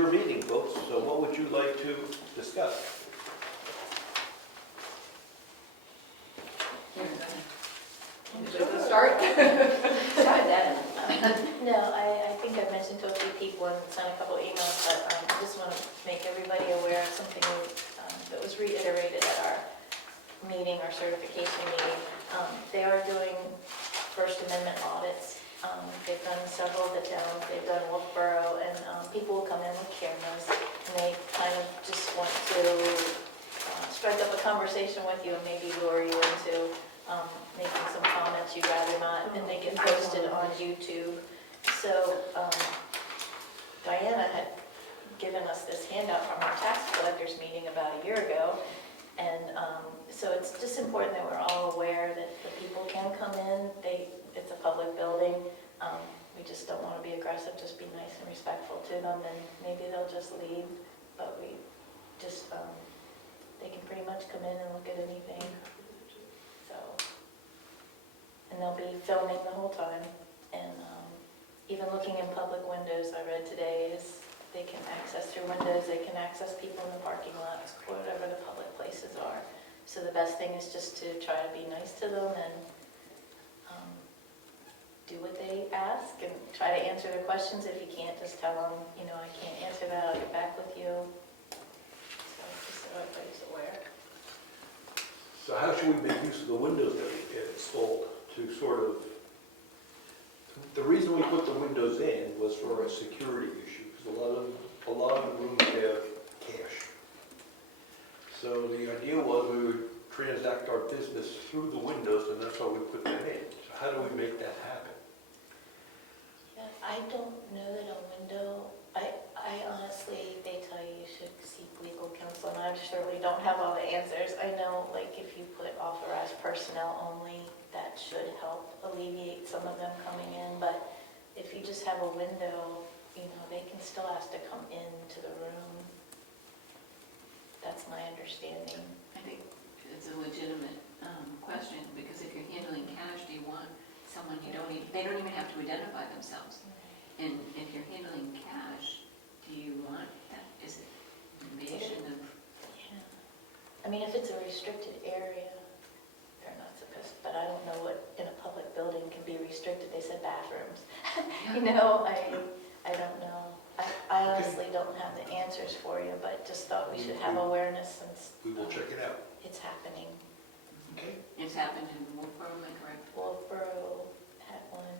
your meeting, folks, so what would you like to discuss? Start? No, I think I mentioned to a few people and sent a couple emails, but I just want to make everybody aware of something that was reiterated at our meeting, our certification meeting. They are doing First Amendment audits. They've done several of the towns, they've done Wolfboro, and people will come in with cameras, and they kind of just want to strike up a conversation with you and maybe lure you into making some comments you'd rather not, and they get posted on YouTube. So Diana had given us this handout from our tax collectors meeting about a year ago, and so it's just important that we're all aware that the people can come in. It's a public building. We just don't want to be aggressive, just be nice and respectful to them, and maybe they'll just leave, but we just, they can pretty much come in and look at anything. So, and they'll be filming the whole time, and even looking in public windows, I read today, is they can access through windows, they can access people in the parking lots, whatever the public places are. So the best thing is just to try to be nice to them and do what they ask and try to answer their questions. If you can't, just tell them, I can't answer that, I'll get back with you. So just so everybody's aware. So how should we make use of the windows that we get installed to sort of, the reason we put the windows in was for a security issue, because a lot of the rooms have cash. So the idea was we would transact our business through the windows, and that's why we put them in. So how do we make that happen? Yeah, I don't know that a window, I honestly, they tell you should seek legal counsel, and I surely don't have all the answers. I know, like, if you put authorized personnel only, that should help alleviate some of them coming in, but if you just have a window, they can still ask to come into the room. That's my understanding. I think it's a legitimate question, because if you're handling cash, do you want someone they don't even have to identify themselves? And if you're handling cash, do you want that? Is it invasion of? Yeah. I mean, if it's a restricted area, they're not supposed, but I don't know what in a public building can be restricted. They said bathrooms. I don't know. I honestly don't have the answers for you, but just thought we should have awareness since We will check it out. it's happening. Okay. It's happened in Wolfboro, am I correct? Wolfboro had one,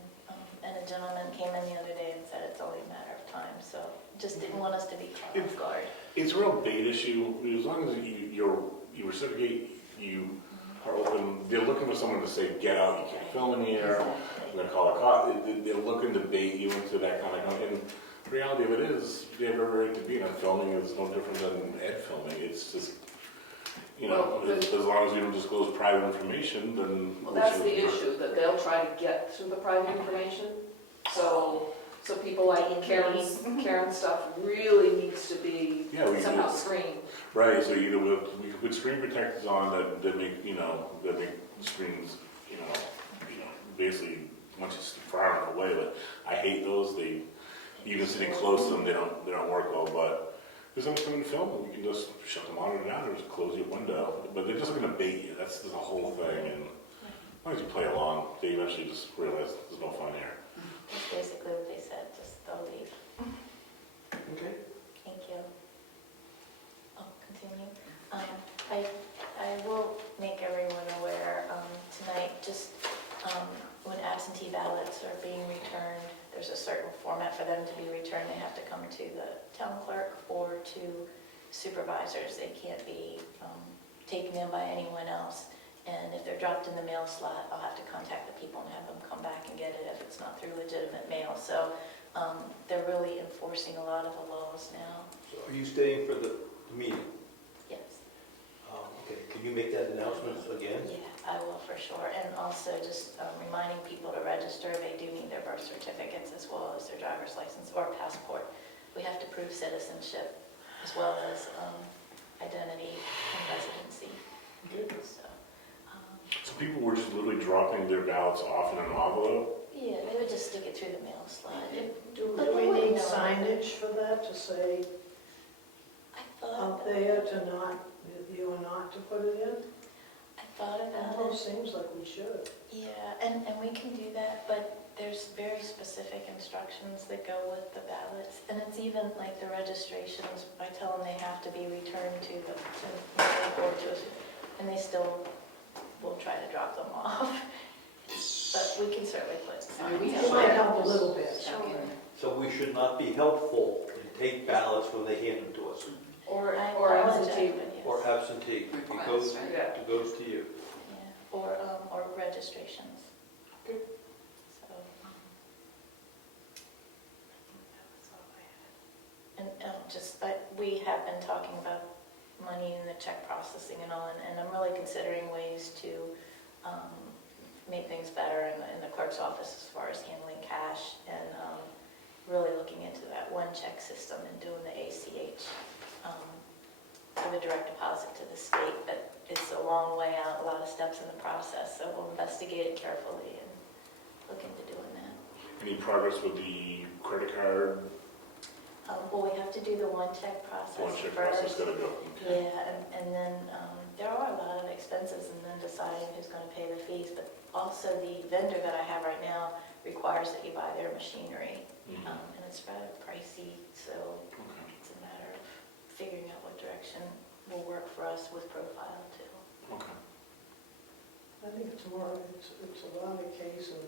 and a gentleman came in the other day and said it's only a matter of time, so just didn't want us to be caught off guard. It's a real bait issue. As long as you reciprocate, you are open. They're looking for someone to say, get out, you can't film in here, I'm going to call a cop. They're looking to bait you into that kind of, and the reality of it is, they have every right to be. And filming is no different than ed filming. It's just, as long as you don't disclose private information, then... Well, that's the issue, that they'll try to get to the private information. So people like Karen's stuff really needs to be somehow screened. Right, so either we could put screen protectors on that make, that make screens, basically much far enough away, but I hate those. Even sitting close to them, they don't work well, but if someone's coming to film, we can just shut the monitor down or just close your window. But they're just going to bait you. That's the whole thing. And as long as you play along, they eventually just realize there's no fun here. That's basically what they said, just they'll leave. Okay. Thank you. I'll continue. I will make everyone aware tonight, just when absentee ballots are being returned, there's a certain format for them to be returned. They have to come to the town clerk or to supervisors. They can't be taken in by anyone else. And if they're dropped in the mail slot, I'll have to contact the people and have them come back and get it if it's not through legitimate mail. So they're really enforcing a lot of the laws now. So are you staying for the meeting? Yes. Okay, can you make that announcement again? Yeah, I will for sure. And also just reminding people to register. They do need their birth certificates as well as their driver's license or passport. We have to prove citizenship as well as identity and residency. Okay. So people were just literally dropping their ballots off in an envelope? Yeah, they would just stick it through the mail slot. Do But we they wouldn't need know signage for that to say I thought out that- there to not, you are not to put it in? I thought about it. Almost seems like we should. Yeah, and we can do that, but there's very specific instructions that go with the ballots. And it's even like the registrations, I tell them they have to be returned to the board to us, and they still will try to drop them off. But we can certainly put I mean, we signs. have It might help a little bit. Stuck in there. So we should not be helpful and take ballots when they hand them to us, Or I absentee. apologize, but yes. or absentee. It Request, goes, right? Yeah. it goes to you. Yeah, or registrations. Good. So, that was all I had. And we have been talking about money and the check processing and all, and I'm really considering ways to make things better in the clerk's office as far as handling cash, and really looking into that one check system and doing the ACH for the direct deposit to the state. But it's a long way out, a lot of steps in the process, so we'll investigate it carefully and look into doing that. Any progress with the credit card? Well, we have to do the one check process One check first. process gotta go. Yeah, and then there are a lot of expenses, and then deciding who's going to pay the fees. But also the vendor that I have right now requires that you buy their machinery, Mhm. and it's rather pricey, so Okay. it's a matter of figuring out what direction will work for us with Profile too. Okay. I think it's more, it's a lot of case of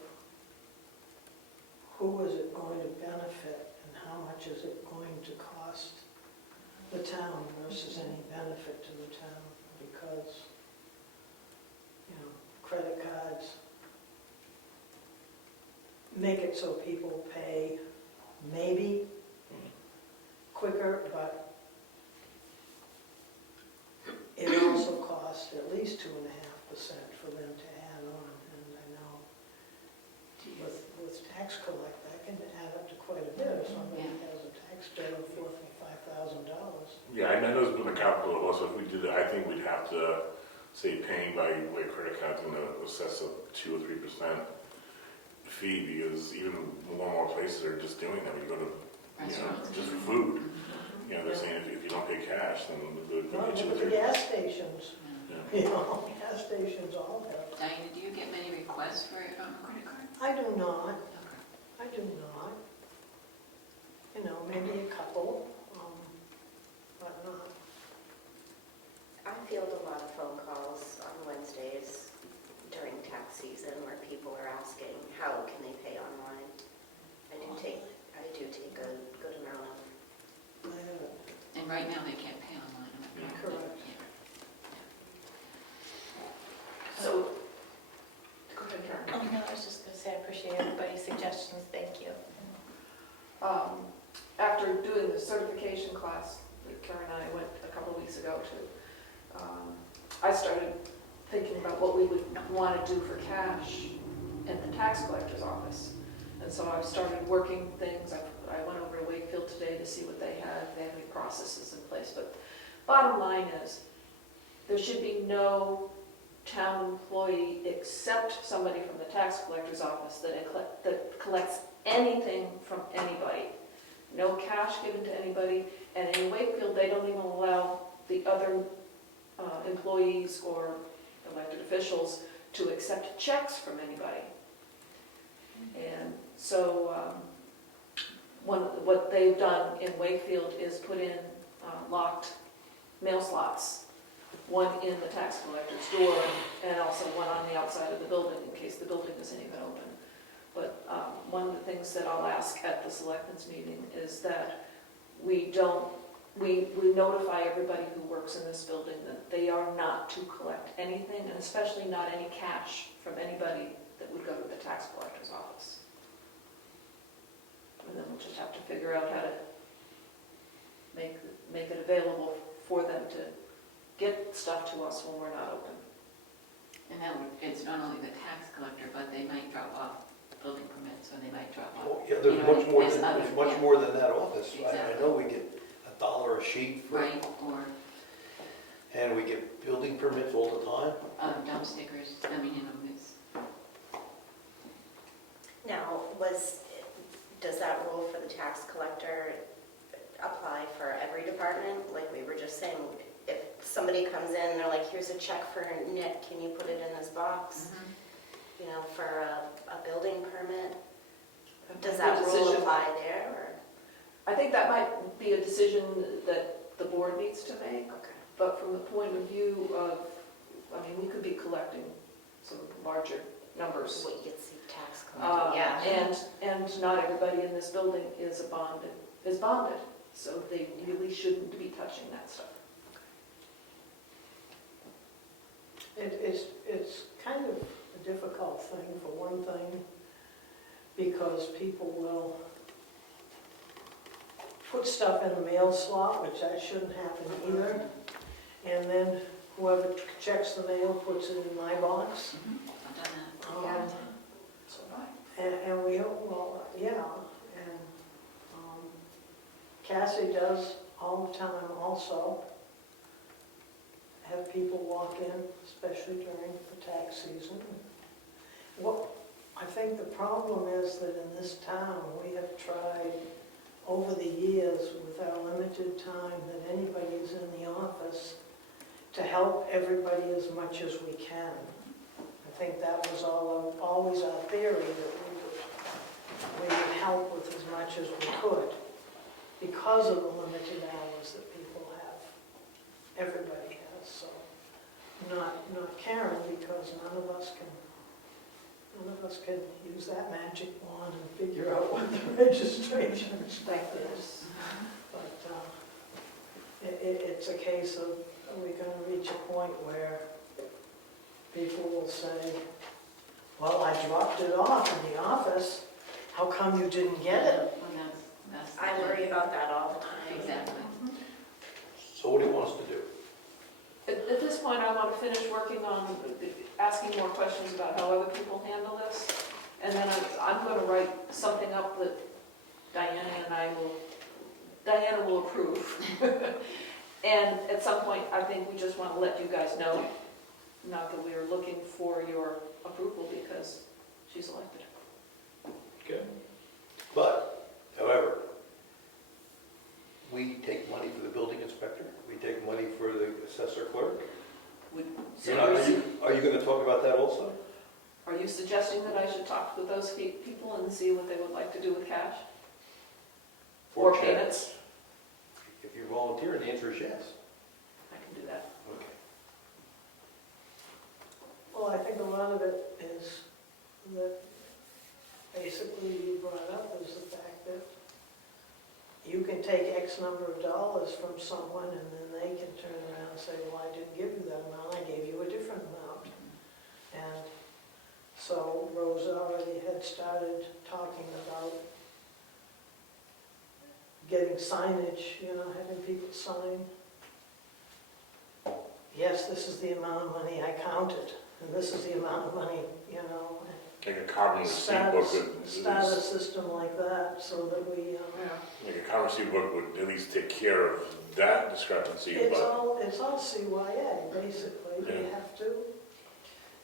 who is it going to benefit and how much is it going to cost the town versus any benefit to the town, because, credit cards make it so people pay maybe quicker, but it also costs at least 2.5% for them to add on, and I know with tax collect, that can add up to quite a bit if somebody has a tax bill of $4,000 or $5,000. Yeah, I know there's been a capital, also if we did it, I think we'd have to say paying by credit card's gonna assess a 2 or 3% fee, because even more places are just doing that. When you go to, Restaurants. just for food, they're saying if you don't pay cash, then they'll Well, get you look a at the 3%. gas stations, Yeah. gas stations all have. Diana, do you get many requests for a credit card? I do not, Okay. I do not. Maybe a couple, but not. I field a lot of phone calls on Wednesdays during tax season where people are asking, how can they pay online? I do take a good amount of. I haven't. And right now, they can't pay online. am I Correct. Yeah. So, go ahead, Karen. Oh, no, I was just going to say I appreciate everybody's suggestions, thank you. After doing the certification class that Karen and I went a couple of weeks ago to, I started thinking about what we would want to do for cash in the tax collector's office. And so I've started working things. I went over to Wakefield today to see what they had, if they have any processes in place. But bottom line is, there should be no town employee except somebody from the tax collector's office that collects anything from anybody. No cash given to anybody, and in Wakefield, they don't even allow the other employees or elected officials to accept checks from anybody. And so what they've done in Wakefield is put in locked mail slots, one in the tax collector's door and also one on the outside of the building in case the building isn't even open. But one of the things that I'll ask at the Selectmen's meeting is that we notify everybody who works in this building that they are not to collect anything, and especially not any cash from anybody that would go to the tax collector's office. And then we'll just have to figure out how to make it available for them to get stuff to us when we're not open. And it's not only the tax collector, but they might drop off building permits, or they might drop off. Oh, yeah, there's much more there's than, other- there's much yeah. more than that office. I Exactly. know we get $1 a sheet for, Right, or and we get building permits all the time. dump stickers, I mean, it's, Now, does that rule for the tax collector apply for every department? Like we were just saying, if somebody comes in and they're like, here's a check for Nick, can you put it in this box? You know, for a building permit, does that rule Decision. apply there, or? I think that might be a decision that the board needs to make, Okay. but from the point of view of, I mean, we could be collecting some larger numbers. What you get see tax collector, yeah. And not everybody in this building is bonded, so they really shouldn't be touching that stuff. It's kind of a difficult thing, for one thing, because people will put stuff in a mail slot, which that shouldn't happen either. And then whoever checks the mail puts it in my box. I've done that. Um, So I, And we, well, yeah, and Cassie does all the time also, have people walk in, especially during the tax season. What, I think the problem is that in this town, we have tried over the years with our limited time that anybody's in the office to help everybody as much as we can. I think that was always our theory, that we would help with as much as we could because of the limited hours that people have. Everybody has, so not Karen, because none of us can use that magic wand and figure out what the registration stuff is. But it's a case of, are we going to reach a point where people will say, well, I dropped it off in the office, how come you didn't get it? Well, that's the I thing. worry about that all the time. Exactly. So what do you want us to do? at this point, I want to finish working on asking more questions about how other people handle this. And then I'm going to write something up that Diana will approve. And at some point, I think we just want to let you guys know, not that we are looking for your approval because she's elected. Okay. But, however, we take money for the building inspector, we take money for the assessor clerk. Would- You know, are you going to talk about that also? Are you suggesting that I should talk with those people and see what they would like to do with cash? Or check? payments? If you volunteer, the answer is yes. I can do that. Okay. Well, I think a lot of it is that basically you brought up is the fact that you can take X number of dollars from someone and then they can turn around and say, well, I didn't give you that amount, I gave you a different amount. And so Rose already had started talking about getting signage, you know, having people sign. Yes, this is the amount of money I counted, and this is the amount of money, you know. Like a carbon receipt Start book would, start a system like that so that we, like a carbon receipt book would at least take care of that discrepancy, it's but all CYA, basically. We Yeah. have to,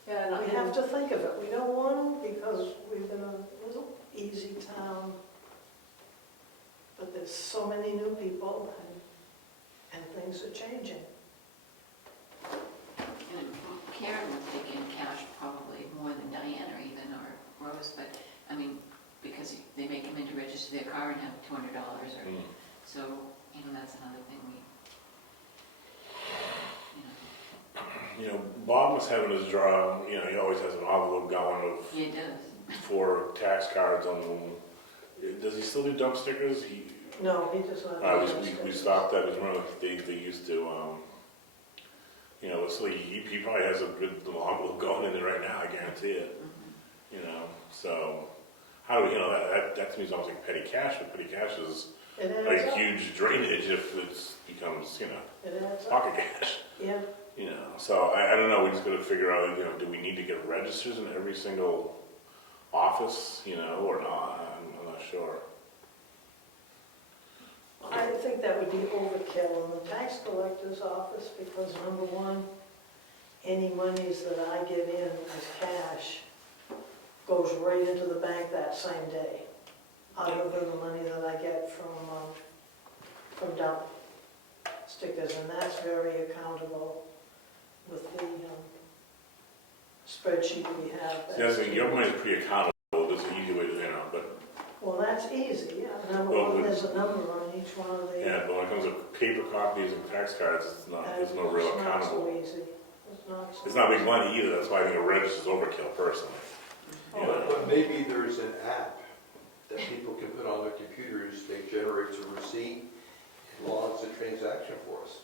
Yeah, we have to think of it. We don't want to because we've been a little easy town. But there's so many new people and things are changing. And Karen was thinking cash probably more than Diana or even, or Rose, but, I mean, because they may come in to register their car and have $200 or, so, you know, that's another thing we, you know, Bob was having his draw, you know, he always has an envelope going of yeah, it does. for tax cards on them. Does he still do dump stickers? No, he does not. We stopped that, because remember, they used to, you know, so he probably has a good little envelope going in there right now, I guarantee it. You know, so, how do we, you know, that to me is almost like petty cash, but petty cash is It adds like up. huge drainage if it becomes, you know, It adds up. pocket cash. Yeah, You know, so I don't know, we just gotta figure out, you know, do we need to get registers in every single office, you know, or not? I'm not sure. I think that would be overkill in the tax collector's office because number one, any monies that I get in as cash goes right into the bank that same day. other than the money that I get from dump stickers, and that's very accountable with the spreadsheet we have. See, I think government is pretty accountable, there's an easy way to, but, Well, that's easy, yeah. Number Well, one, there's a number on each one of the. yeah, but when it comes to paper copies and tax cards, there's no real It's not so accountable. easy. It's not so. It's not big money either, that's why I think a register's overkill personally. Oh, You know? But maybe there's an app that people can put on their computers that generates a receipt and logs the transaction for us.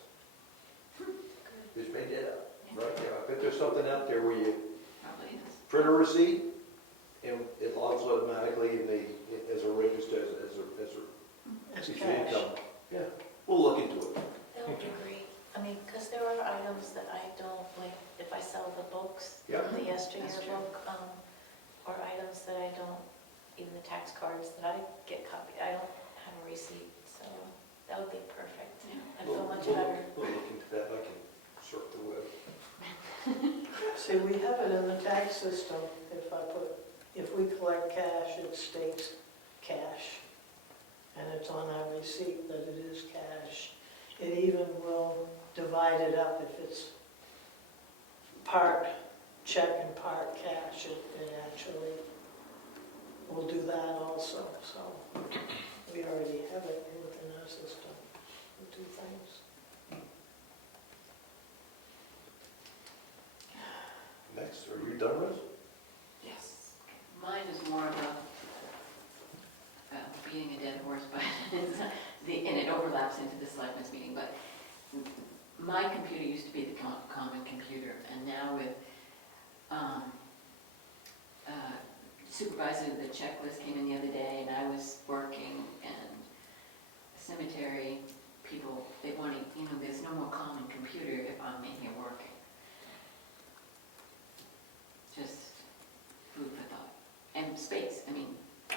Just made that up, right? Yeah, I bet there's something out there where you Probably is. print a receipt and it logs automatically and as a register, It's your cash. income. Yeah, we'll look into it. That would be great. I mean, because there are items that I don't, like, if I sell the books, Yeah. the yesteryear That's true. book, or items that I don't, even the tax cards that I get copied, I don't have a receipt, so that would be perfect. Yeah. I feel much We'll- better. We'll look into that, I can surf the web. See, we have it in the tax system, if we collect cash, it states cash, and it's on our receipt that it is cash. It even will divide it up if it's part check and part cash, it actually will do that also, so we already have it within our system, the two things. Next, are you done, Rose? Yes. Mine is more of a beating a dead horse, but and it overlaps into the selectmen's meeting, but my computer used to be the common computer, and now with supervisor, the checklist came in the other day, and I was working, and cemetery people, they wanted, there's no more common computer if I'm in here working. Just food for thought. And space, I mean,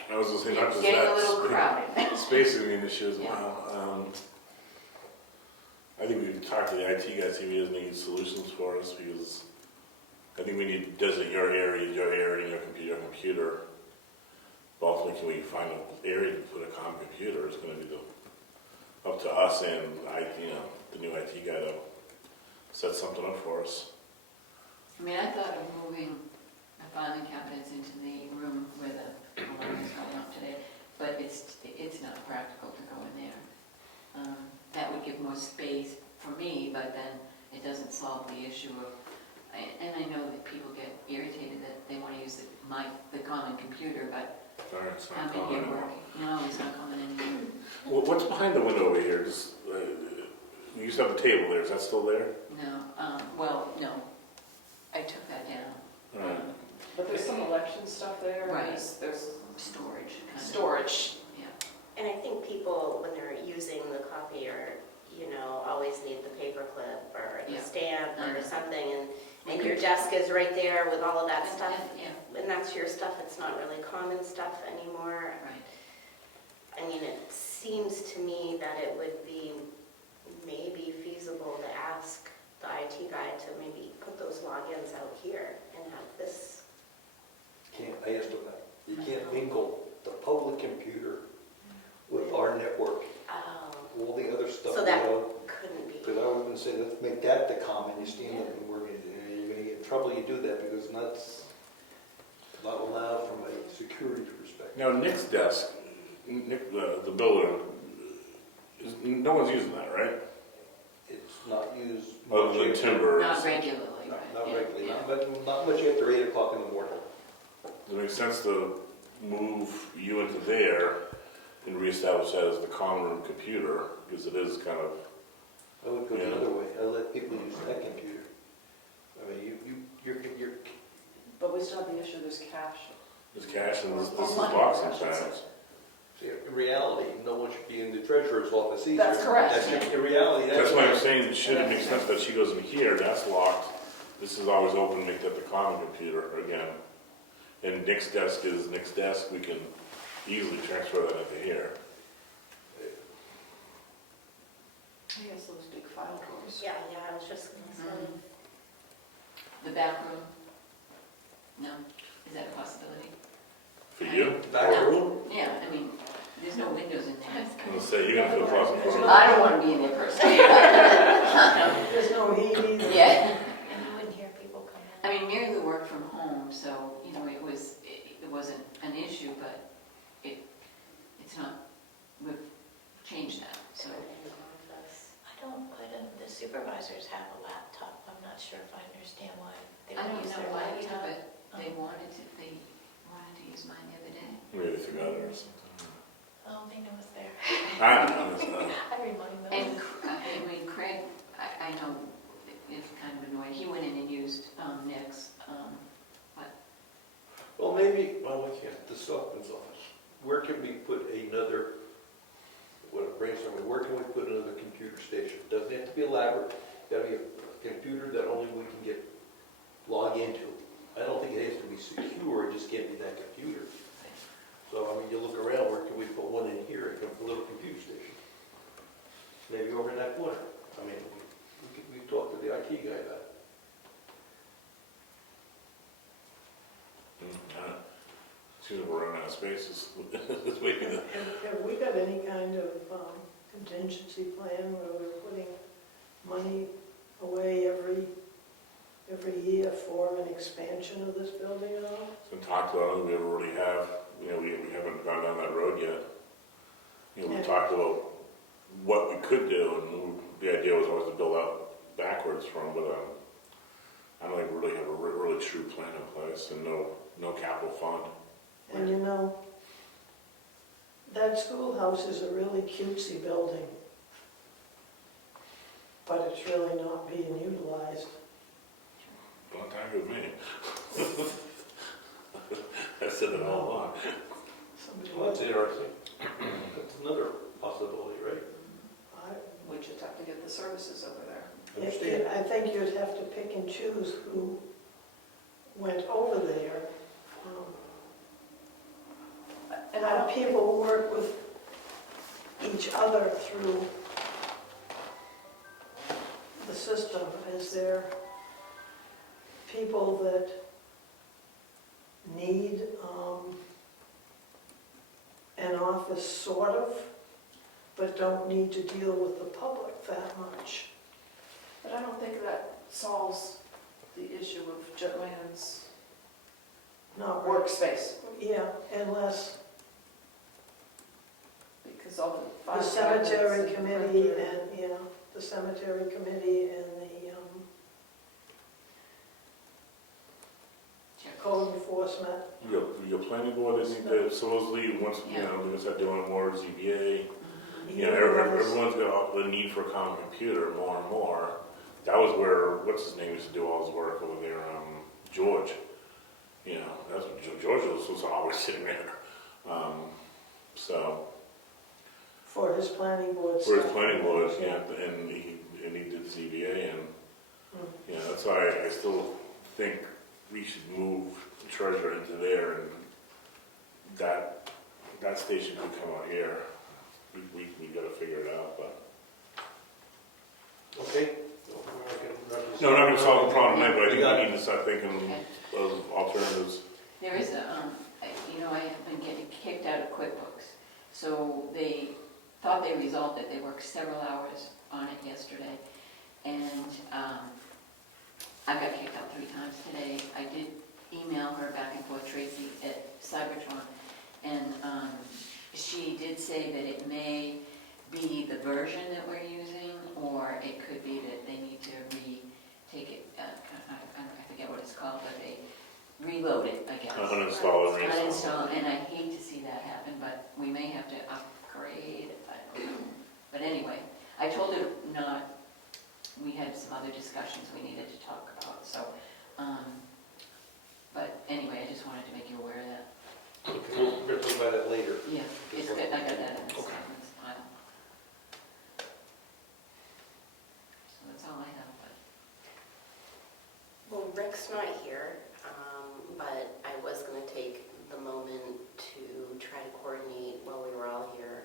I was gonna say, not just getting a that. little crowded. Space is an issue as Yeah. well. I think we can talk to the IT guy, see if he has any solutions for us, because I think we need to designate your area, and your computer. But ultimately, can we find an area to put a common computer? It's gonna be up to us and the new IT guy to set something up for us. I mean, I thought of moving the filing cabinets into the room where the alarm is going off today, but it's not practical to go in there. That would give more space for me, but then it doesn't solve the issue of, and I know that people get irritated that they want to use the common computer, but Darn, it's how not many common are anymore. working? No, it's not common anymore. What's behind the window over here? Just, we used to have a table there. Is that still there? No, no, I took that down. All right. But there's some election stuff there, and Right. there's Storage, kind of. storage. Yeah. And I think people, when they're using the copier, always need the paper clip or the Yeah. stamp or Mhm. something, and your desk is right there with all of that stuff. Yeah, And that's your stuff, it's not really common stuff anymore. right. I mean, it seems to me that it would be maybe feasible to ask the IT guy to maybe put those logins out here and have this. I asked him that. You can't mingle the public computer with our network, all the other stuff. So that couldn't be. Because I was gonna say, let's make that the common, you stand up and work, you're gonna get in trouble, you do that, because that's not allowed from a security perspective. Now, Nick's desk, Nick, the builder, no one's using that, right? It's not used. Other than much timber. Not regularly, Not right? regularly, Yeah. not much after 8 o'clock in the morning. Does it make sense to move you into there and reestablish that as the common room computer? Because it is kind of, I would go the Yeah. other way, I let people use that computer. I mean, you're, But we still have the issue, there's cash. there's cash and this is Or money, box I should sometimes. say. see, in reality, no one should be in the treasurer's office either. That's correct. In reality, That's why I'm saying it shouldn't make sense that she goes in here, that's locked. This is always open, make that the common computer again. And Nick's desk is Nick's desk, we can easily transfer that into here. He has those big file drawers. Yeah, I was just gonna say. The back room? No, is that a possibility? For you? Back room? Yeah, I mean, in there. I'll say, you're gonna feel claustrophobic. I don't want to be in there personally. There's no heat either. Yeah. And you wouldn't hear people come in. I mean, Mary Lou worked from home, so, you know, it wasn't an issue, but it's not, we've changed that, so. I don't, the supervisors have a laptop. I'm not sure if I understand why they I would don't use know their why either, laptop. but they wanted to use mine the other day. Maybe they forgot it or something. I don't think it was there. I don't know, it's not. I remind them. And, I mean, Craig, I know it's kind of annoying, he went in and used Nick's, but Well, maybe, well, we can't, the Selectmen's office, where can we put another, brainstorming, where can we put another computer station? Doesn't have to be elaborate, gotta be a computer that only we can log into. I don't think it has to be secure, it just can't be that computer. So, I mean, you look around, where can we put one in here, a little computer station? Maybe over in that corner. I mean, we talked to the IT guy about it. Seems we're running out of spaces. This week in the- Have we got any kind of contingency plan where we're putting money away every year for an expansion of this building at all? It's been talked about, we already have, you know, we haven't gone down that road yet. You know, we Yeah. talked about what we could do, and the idea was always to build out backwards from, but I don't think we really have a really true plan in place, and no capital fund. And you know, that schoolhouse is a really cutesy building, but it's really not being utilized. Don't argue with me. I said that all along. Somebody Well, that's interesting. That's another possibility, right? I- We just have to get the services over there. Understand? I think you'd have to pick and choose who went over there. And I How don't, people work with each other through the system. Is there people that need an office sort of, but don't need to deal with the public that much? but I don't think that solves the issue of Joanne's Not work. workspace, Yeah, unless because all the the file cemetery cabinets committee printer- and, you know, the cemetery committee and the code enforcement. Your planning board, I think that supposedly, once, you know, we start doing more ZBA, you know, everyone's got the need for a common computer more and more. That was where, what's his name used to do all his work over there, George. You know, that's what George was always sitting there. So, For his planning board for his stuff. planning board, yeah, and he did ZBA, and, you know, that's why I still think we should move the treasurer into there, and that station could come out here. We gotta figure it out, but. Okay? No, we're not gonna solve the problem tonight, but I think got we it. need to start thinking of alternatives. there is you know, I have been getting kicked out of QuickBooks. So they thought they resolved it, they worked several hours on it yesterday. And I got kicked out 3 times today. I did email her back and forth, Tracy at Cybertron, and she did say that it may be the version that we're using, or it could be that they need to retake it, I forget what it's called, but they reload it, I guess. Uninstall and reinstall. Uninstall, and I hate to see that happen, but we may have to upgrade, I don't know. But anyway, I told her not, we had some other discussions we needed to talk about, so, but anyway, I just wanted to make you aware of that. Okay, we'll talk about that later. Yeah, it's good, I got that in the Okay. seconds file. So that's all I have, but. Well, Rick's not here, but I was going to take the moment to try to coordinate while we were all here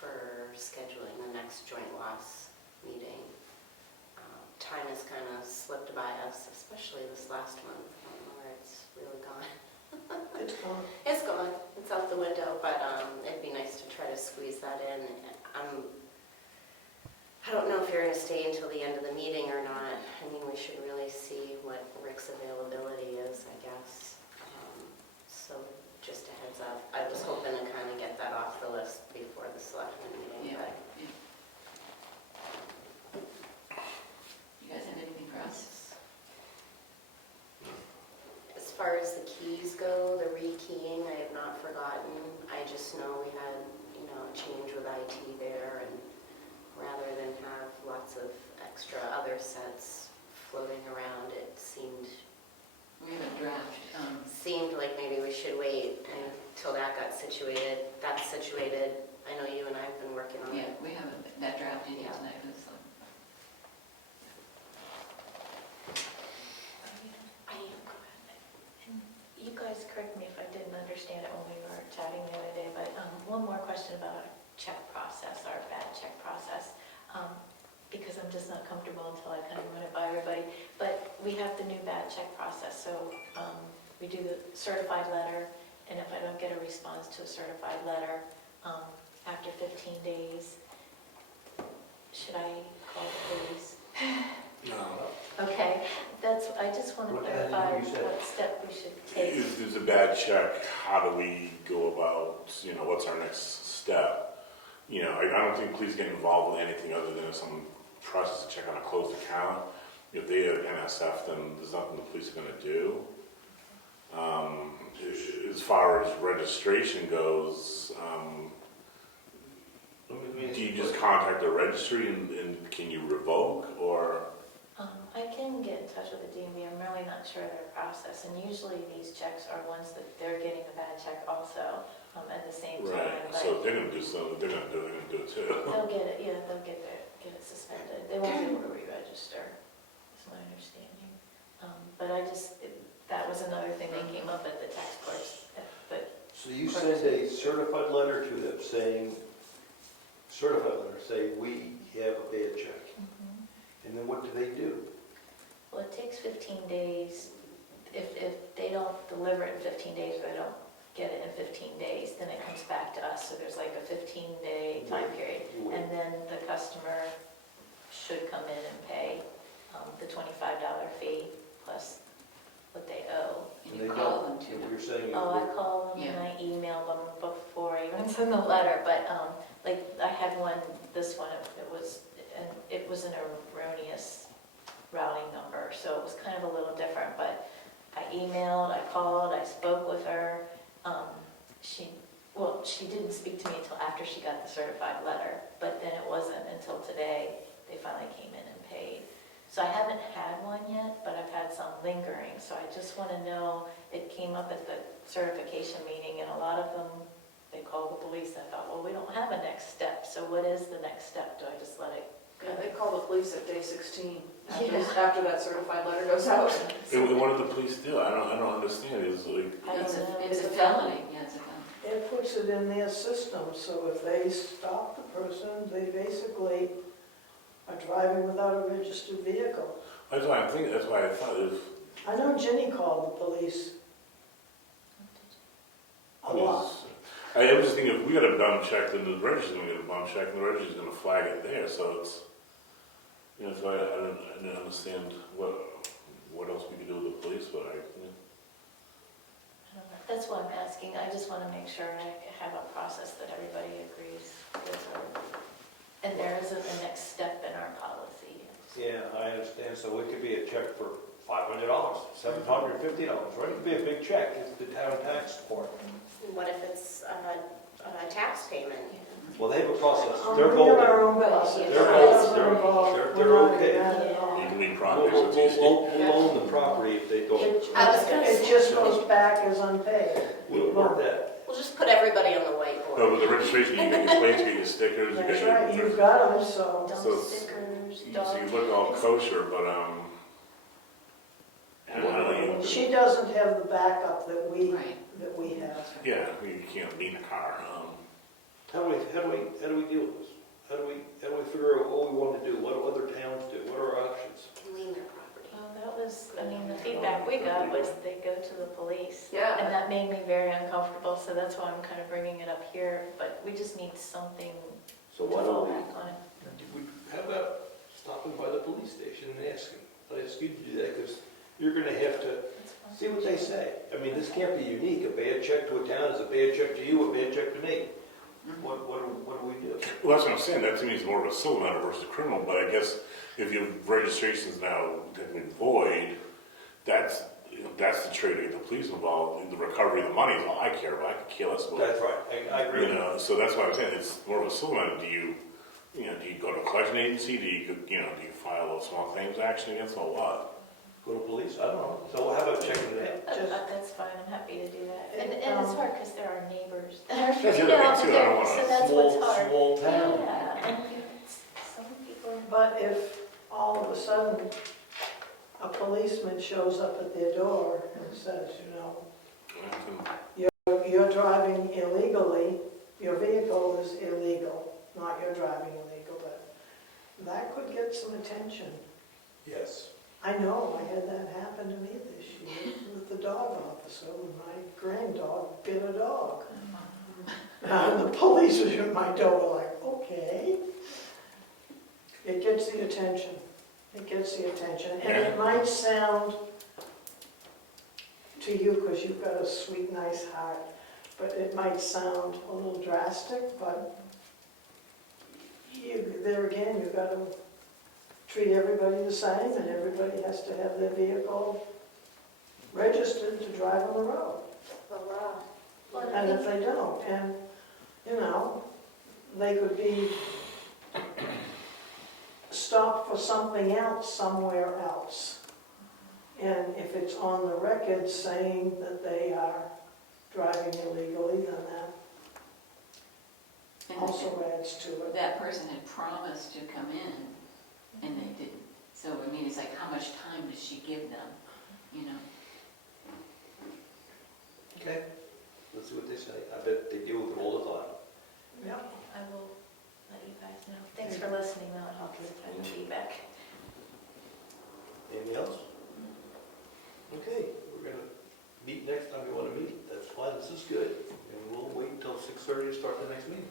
for scheduling the next joint loss meeting. Time has kind of slipped by us, especially this last month. I don't know where it's really gone. It's gone. It's gone, it's out the window, but it'd be nice to try to squeeze that that in. I don't know if you're gonna stay until the end of the meeting or not. I mean, we should really see what Rick's availability is, I guess. So just a heads up. I was hoping to kind of get that off the list before the selectmen meeting, Yeah. but You guys have anything for us? as far as the keys go, the rekeying, I have not forgotten. I just know we had, a change with IT there, and rather than have lots of extra other sets floating around, it seemed We have a draft. like maybe we should wait until that got situated. That's situated. I know you and I have been working on Yeah, it. we have that draft in here tonight for the select. You guys correct me if I didn't understand it when we were chatting the other day, but one more question about our check process, our bad check process, because I'm just not comfortable until I kind of run it by everybody. But we have the new bad check process, so we do the certified letter, and if I don't get a response to a certified letter after 15 days, should I call the police? No. Okay, I just want to What clarify you said. what step we should take. If there's a bad check, how do we go about, what's our next step? I don't think police get involved with anything other than if someone processes a check on a closed account. If they have NSF, then there's nothing the police are gonna do. As far as registration goes, do you just contact the registry and can you revoke, or? I can get in touch with the DMV. I'm really not sure their process, and usually these checks are ones that they're getting a bad check also at the same time. Right, but so if they're gonna do something, they're gonna do it too. they'll get it, yeah, they'll get it suspended. They won't be able to re-register, is my understanding. But that was another thing that came up at the tax courts, but So you send a certified letter to them saying, we have a bad check. And then what do they do? well, it takes 15 days. If they don't deliver it in 15 days, or they don't get it in 15 days, then it comes back to us. So there's like a 15-day time period. You wait. And then the customer should come in and pay the $25 fee plus what they owe. And they you call don't. them too. You're saying. Oh, I call them and I email them before I even send the letter, but like I had this one, it was an erroneous routing number, so it was kind of a little different, but I emailed, I called, I spoke with her. She didn't speak to me until after she got the certified letter, but then it wasn't until today they finally came in and paid. So I haven't had one yet, but I've had some lingering, so I just want to know, it came up at the certification meeting, and a lot of them, they called the police. I thought, well, we don't have a next step, so what is the next step? Do I just let it go? Yeah, they call the police at day 16 Yeah. after that certified letter goes out. And what did the police do? I don't understand. It's like, I don't It's know. a felony, yeah, it's a felony. It puts it in their system, so if they stop the person, they basically are driving without a registered vehicle. that's why I thought if, I know Ginny called the police a lot. I was just thinking, if we got a bum check, then the register's gonna get a bum check, and the register's gonna flag it there, so it's, so I didn't understand what else we could do with the police, but I don't know. That's why I'm asking. I just want to make sure I have a process that everybody agrees with. And there isn't a next step in our policy. Yeah, I understand, so it could be a check for $500, $750, or it could be a big check, it's the town tax court. What if it's a tax payment? Well, they have a process, We they're have bold. our own process. They're Ours both- are involved. they're We're not okay. mad at all. you can leave We'll, property, so it's easy. we'll own the property if they don't. I was gonna It say- just goes back as unpaid. We'll work that. We'll just put everybody on the No, whiteboard. with the registration, you get your plates, you get your stickers, you That's get right, your, you've got them, so. Dump So- stickers, so dog. you look all kosher, but, I don't know, She doesn't have the backup that we Right. have. yeah, you can't lean a car. How do we deal with this? How do we figure out what we want to do? What do other towns do? What are our options? Can lean their property. Well, that was, the feedback we we got was they go to the police. Yeah. And that made me very uncomfortable, so that's why I'm kind of bringing it up here, but we just need something So to why fall don't back on it. how about stopping by the police station and asking? I ask you to do that because you're gonna have to That's fine. see what they say. I mean, this can't be unique. A bad check to a town is a bad check to you, a bad check to me. What do we do? Well, that's what I'm saying, that to me is more of a civil matter versus criminal, but I guess if your registration's now technically void, that's the trade to get the police involved. The recovery of the money is all I care about. I could care less about. That's right. I agree. You know, so that's why I'm saying it's more of a civil matter. Do you go to a collection agency? Do you file a small claims action against them or what? Go to police? I don't know. So how about checking it out? That's fine, I'm happy to do that. And, And it's hard because there are neighbors that are, That's the you other know, thing, too. I don't so wanna- that's what's hard. Small town. Yeah, and some people, But if all of a sudden a policeman shows up at their door and says, you're driving illegally, your vehicle is illegal, not you're driving illegal, but that could get some attention. Yes. I know, I had that happen to me this year with the dog officer, when my granddog bit a dog. And the police was at my door like, okay. It gets the attention. It gets the attention. And it might sound to you, because you've got a sweet, nice heart, but it might sound a little drastic, but there again, you've got to treat everybody the same, and everybody has to have their vehicle registered to drive on the road. And if they don't, and, they could be stopped for something else somewhere else. And if it's on the record saying that they are driving illegally, then that And also adds to it. that person had promised to come in, and they didn't. So, I mean, it's like, how much time does she give them, you know? Okay. Let's see what they say. I bet they deal with it all the time. Yeah. I will let you guys know. Thanks for listening, though, and I'll give any feedback. Anything else? Okay, we're gonna meet next time we wanna meet. That's fine, this is good. And we'll wait until 6:30 to start the next meeting.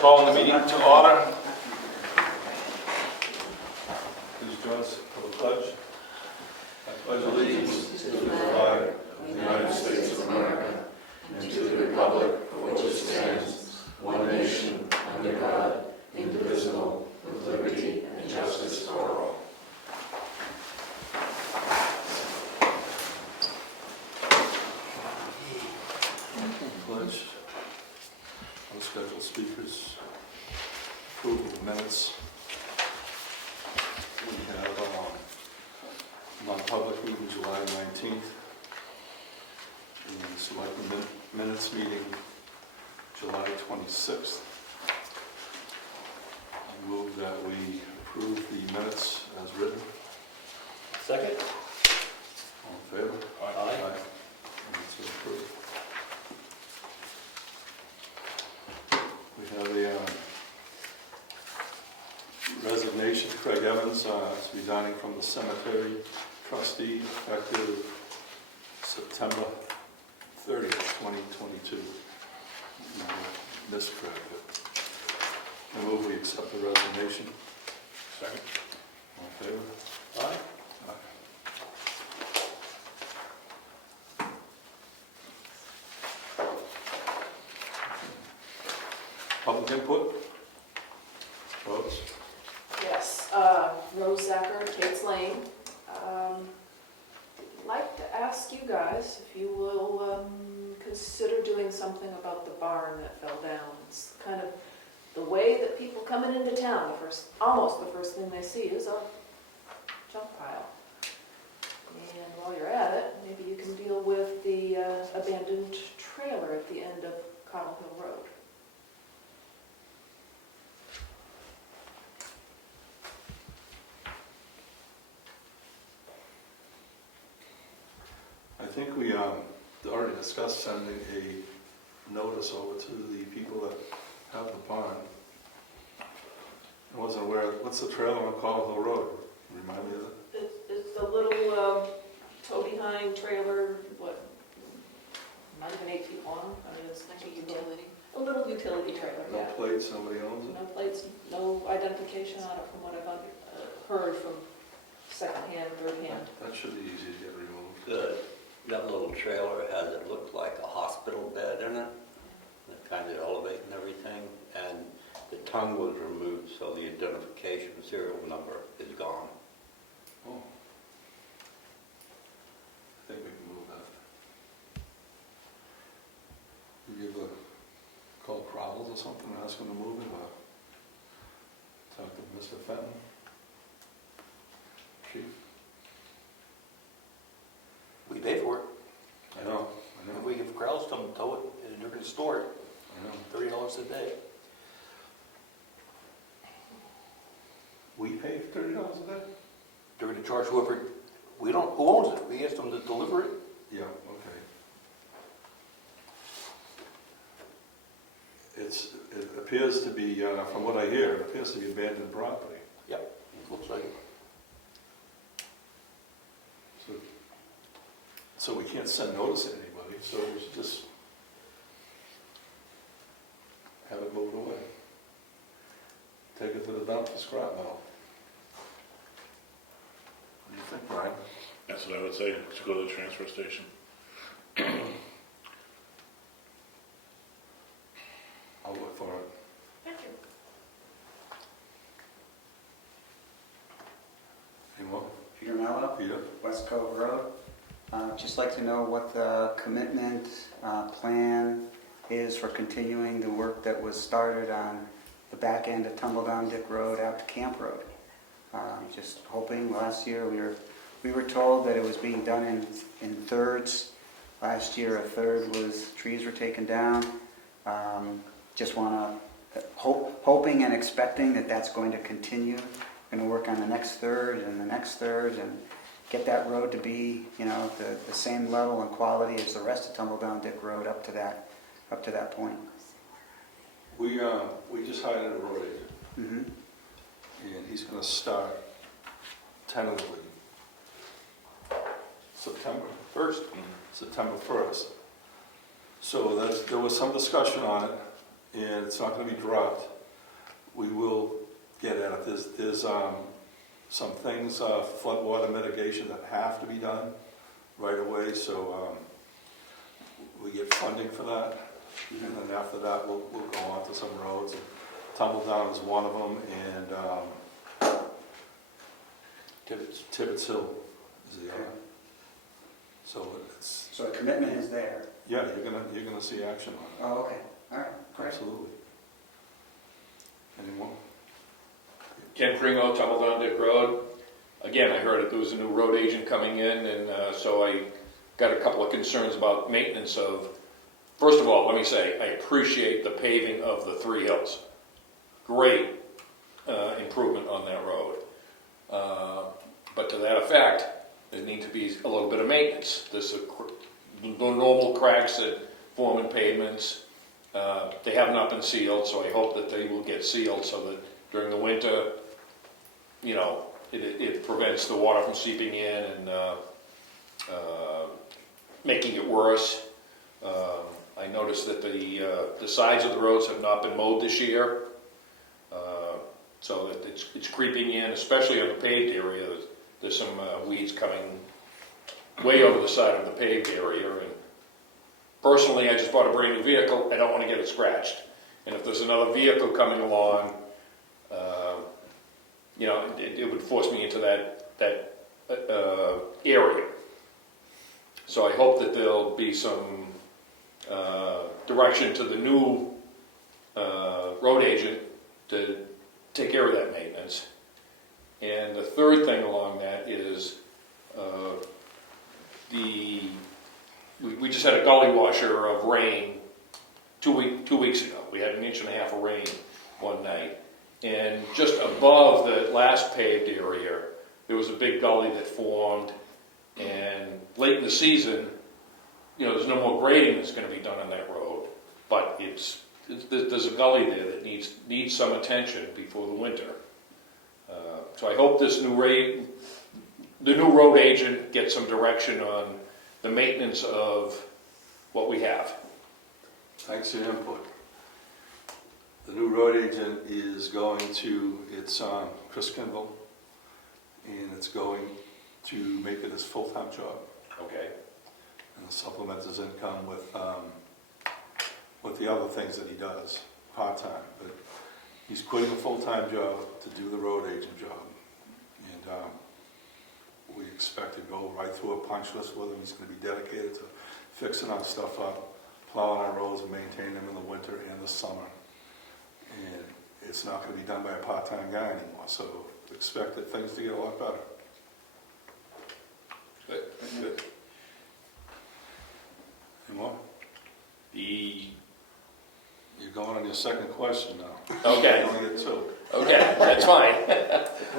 Calling the meeting to order. Please join us for the pledge. I pledge allegiance to the flag of the United States of America and to the republic for which it stands, one nation, under God, indivisible, with liberty and justice for all. Pledge. Unscheduled speakers. Approval of minutes. We have non-public meeting July 19th. The Selectmen minutes meeting July 26th. I move that we approve the minutes as written. Second? All in favor? Aye. Minutes are approved. We have a resignation, Craig Evans is resigning from the cemetery trustee effective September 30th, 2022. Miss Craig, but I move we accept the resignation. Second. All in favor? Aye. Public input? Votes? Yes, Rose Zacher, Kate's Lane. Like to ask you guys if you will consider doing something about the barn that fell down. It's kind of the way that people coming into town, almost the first thing they see is a junk pile. And while you're at it, maybe you can deal with the abandoned trailer at the end of Cottle Hill Road. I think we already discussed sending a notice over to the people that have the barn. I wasn't aware, what's the trailer on Cobble Hill Road? Remind me of that? It's the little tow-behind trailer, what, not even 8 feet long? I mean, it's Like a utility. a little utility trailer, No yeah. plates, nobody owns it? No plates, no identification on it from what I've heard from secondhand, thirdhand. That should be easy to get removed. That little trailer has, it looked like a hospital bed in it, kind of elevated and everything, and the tongue was removed, so the identification serial number is gone. Oh. I think we can move that. You give a call Crowells or something, and ask them to move it, or talk to Mr. Fenton? Chief? We pay for it. I know, If we give Crowell's come tow it, and they're gonna store it, I know. $30 a day. We pay $30 a day? They're gonna charge whoever, we don't, who owns it? We ask them to deliver it. Yeah, okay. It appears to be, from what I hear, it appears to be abandoned property. Yep, looks like it. So we can't send notice to anybody, so we should just have it moved away. Take it to the dump for scrap metal. What do you think, Brian? That's what I would say, to go to the transfer station. I'll look for it. Thank you. Anyone? Peter Mello, Peter? West Cove Road. Just like to know what the commitment plan is for continuing the work that was started on the back end of Tumbledown Dick Road out to Camp Road. Just hoping, last year we were told that it was being done in thirds. Last year a third was, trees were taken down. Just want to, hoping and expecting that that's going to continue. Going to work on the next third and the next third and get that road to be, the same level and quality as the rest of Tumbledown Dick Road up to that point. We just hired a road agent, Mm-hmm. and he's going to start tentatively September 1st. September 1st. So there was some discussion on it, and it's not going to be dropped. We will get at it. There's some things, floodwater mitigation, that have to be done right away, so we get funding for that. And then after that, we'll go on to some roads. Tumbledown is one of them, and Tibbetts Hill is the other. So it's, So the commitment is there. yeah, you're gonna see action on Oh, okay. All right. it. Great. Absolutely. Any more? Ken Primo, Tumbledown Dick Road. Again, I heard that there was a new road agent coming in, and so I got a couple of concerns about maintenance of, first of all, let me say, I appreciate the paving of the 3 hills. Great improvement on that road. But to that effect, there needs to be a little bit of maintenance. There's the normal cracks that form in pavements. They have not been sealed, so I hope that they will get sealed so that during the winter, it prevents the water from seeping in and making it worse. I noticed that the sides of the roads have not been mowed this year, so that it's creeping in, especially on the paved area. There's some weeds coming way over the side of the paved area, and personally, I just bought a brand new vehicle. I don't want to get it scratched, and if there's another vehicle coming along, it would force me into that area. So I hope that there'll be some direction to the new road agent to take care of that maintenance. And the third thing along that is we just had a gully washer of rain 2 weeks ago. We had 1.5 inches of rain one night. And just above the last paved area, there was a big gully that formed. And late in the season, there's no more grading that's going to be done on that road. But it's there's a gully there that needs some attention before the winter. So I hope the new road agent gets some direction on the maintenance of what we have. Thanks for your input. The new road agent is going to, it's Chris Kimball, and it's going to make it his full-time job Okay. and supplement his income with the other things that he does part-time. But he's quitting a full-time job to do the road agent job. And we expect to go right through a punch list with him. He's going to be dedicated to fixing our stuff up, plowing our roads and maintaining them in the winter and the summer. And it's not going to be done by a part-time guy anymore, so expect that things to get a lot better. Good. Any more? The You're going on your second question now. Okay. You only get two. Okay, that's fine.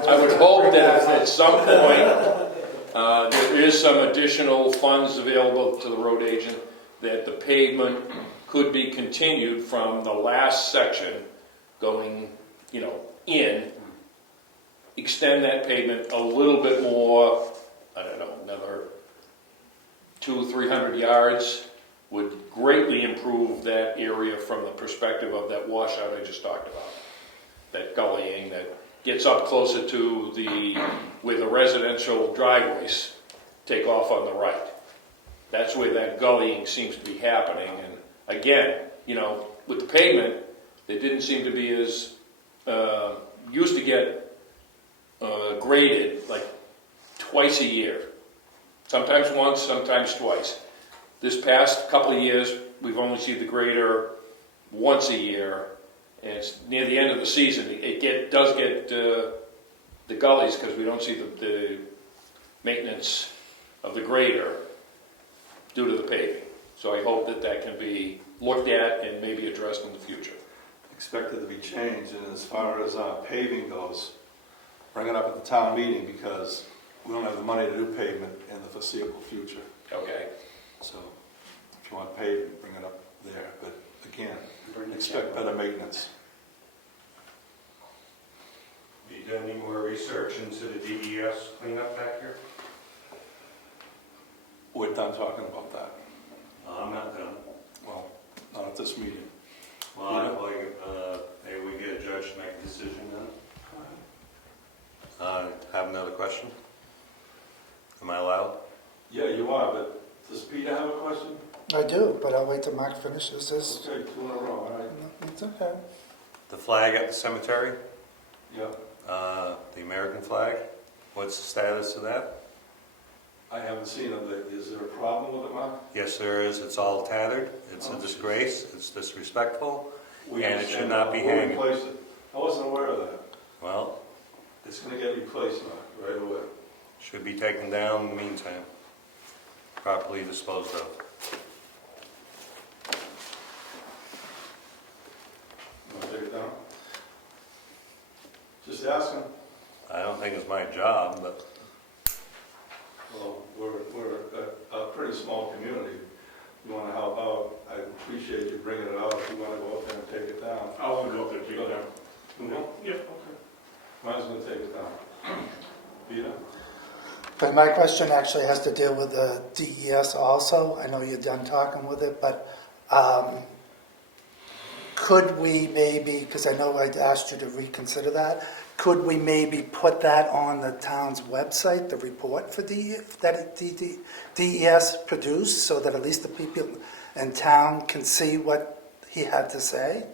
I would hope that if at some point there is some additional funds available to the road agent, that the pavement could be continued from the last section going, in, extend that pavement a little bit more, I don't know, another 200-300 yards would greatly improve that area from the perspective of that washout I just talked about. That gullying that gets up closer to where the residential driveways take off on the right. That's where that gullying seems to be happening. And again, with the pavement, they didn't seem to be as, used to get graded like twice a year. Sometimes once, sometimes twice. This past couple of years, we've only seen the grader once a year, and it's near the end of the season. It does get the gullies because we don't see the maintenance of the grader due to the paving. So I hope that can be looked at and maybe addressed in the future. Expected to be changed, and as far as paving goes, bring it up at the town meeting because we don't have the money to do pavement in the foreseeable future. Okay. So if you want paving, bring it up there. But again, expect better maintenance. Have you done any more research into the DES cleanup back here? We're done talking about that. I'm not done. Well, not at this meeting. Well, maybe we get a judge to make a decision then. Have another question? Am I allowed? Yeah, you are, but does Peter have a question? I do, but I'll wait till Mark finishes this. Okay, two in a row, all right. No, it's okay. The flag at the cemetery, Yeah, the American flag, what's the status of that? I haven't seen it, but is there a problem with it, Mark? Yes, there is. It's all tattered. It's a disgrace. It's disrespectful. We And it understand should not that. be We'll hanging. replace it. I wasn't aware of that. Well, It's going to get replaced, Mark, right away. should be taken down in the meantime, properly disposed of. You want to take it down? Just asking. I don't think it's my job, but Well, we're a pretty small community. You want to help out, I appreciate you bringing it out. If you want to go up there and take it down. I want to go up there and take it down. You will? Yeah, okay. Mine's going to take it down. Peter? But my question actually has to deal with the DES also. I know you're done talking with it, but could we maybe, because I know I'd asked you to reconsider that, could we maybe put that on the town's website, the report for that DES produced, so that at least the people in town can see what he had to say?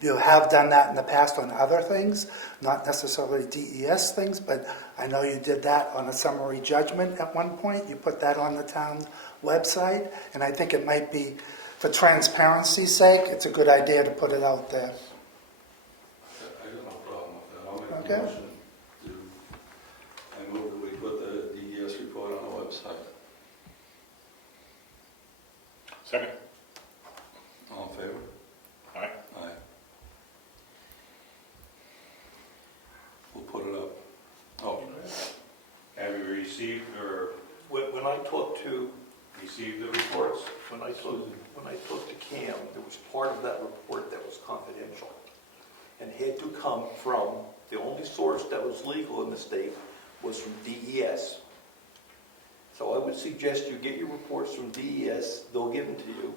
You have done that in the past on other things, not necessarily DES things, but I know you did that on a summary judgment at one point. You put that on the town website, and I think it might be, for transparency's sake, it's a good idea to put it out there. I got no problem with that. I'll make a Okay. motion to, I move that we put the DES report on the website. Second. All in favor? Aye. Aye. We'll put it up. Oh, Have you received or When I talked to received the reports? When I spoke to Cam, there was part of that report that was confidential and had to come from, the only source that was legal in the state was from DES. So I would suggest you get your reports from DES, they'll give them to you,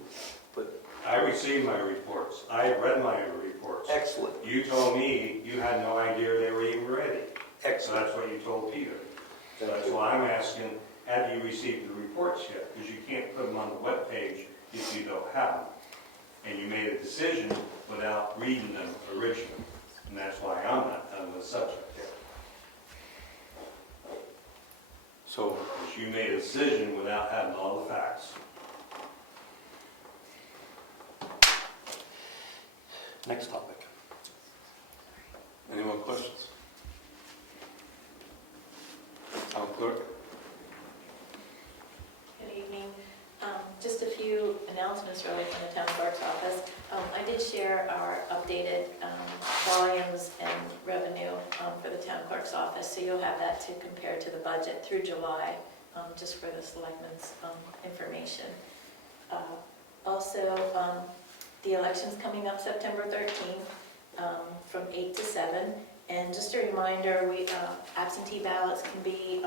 but I received my reports. I read my reports. excellent, You told me you had no idea they were even ready. So excellent. that's what you told Peter. So that's why I'm asking, have you received the reports yet? Because you can't put them on the webpage if you don't have them. And you made a decision without reading them originally. And that's why I'm not on the subject here. So, Because you made a decision without having all the facts. Next topic. any more questions? Town clerk? Good evening. Just a few announcements really from the town clerk's office. I did share our updated volumes and revenue for the town clerk's office, so you'll have that to compare to the budget through July, just for the selectmen's information. Also, the election's coming up September 13th from 8 to 7. And just a reminder, absentee ballots can be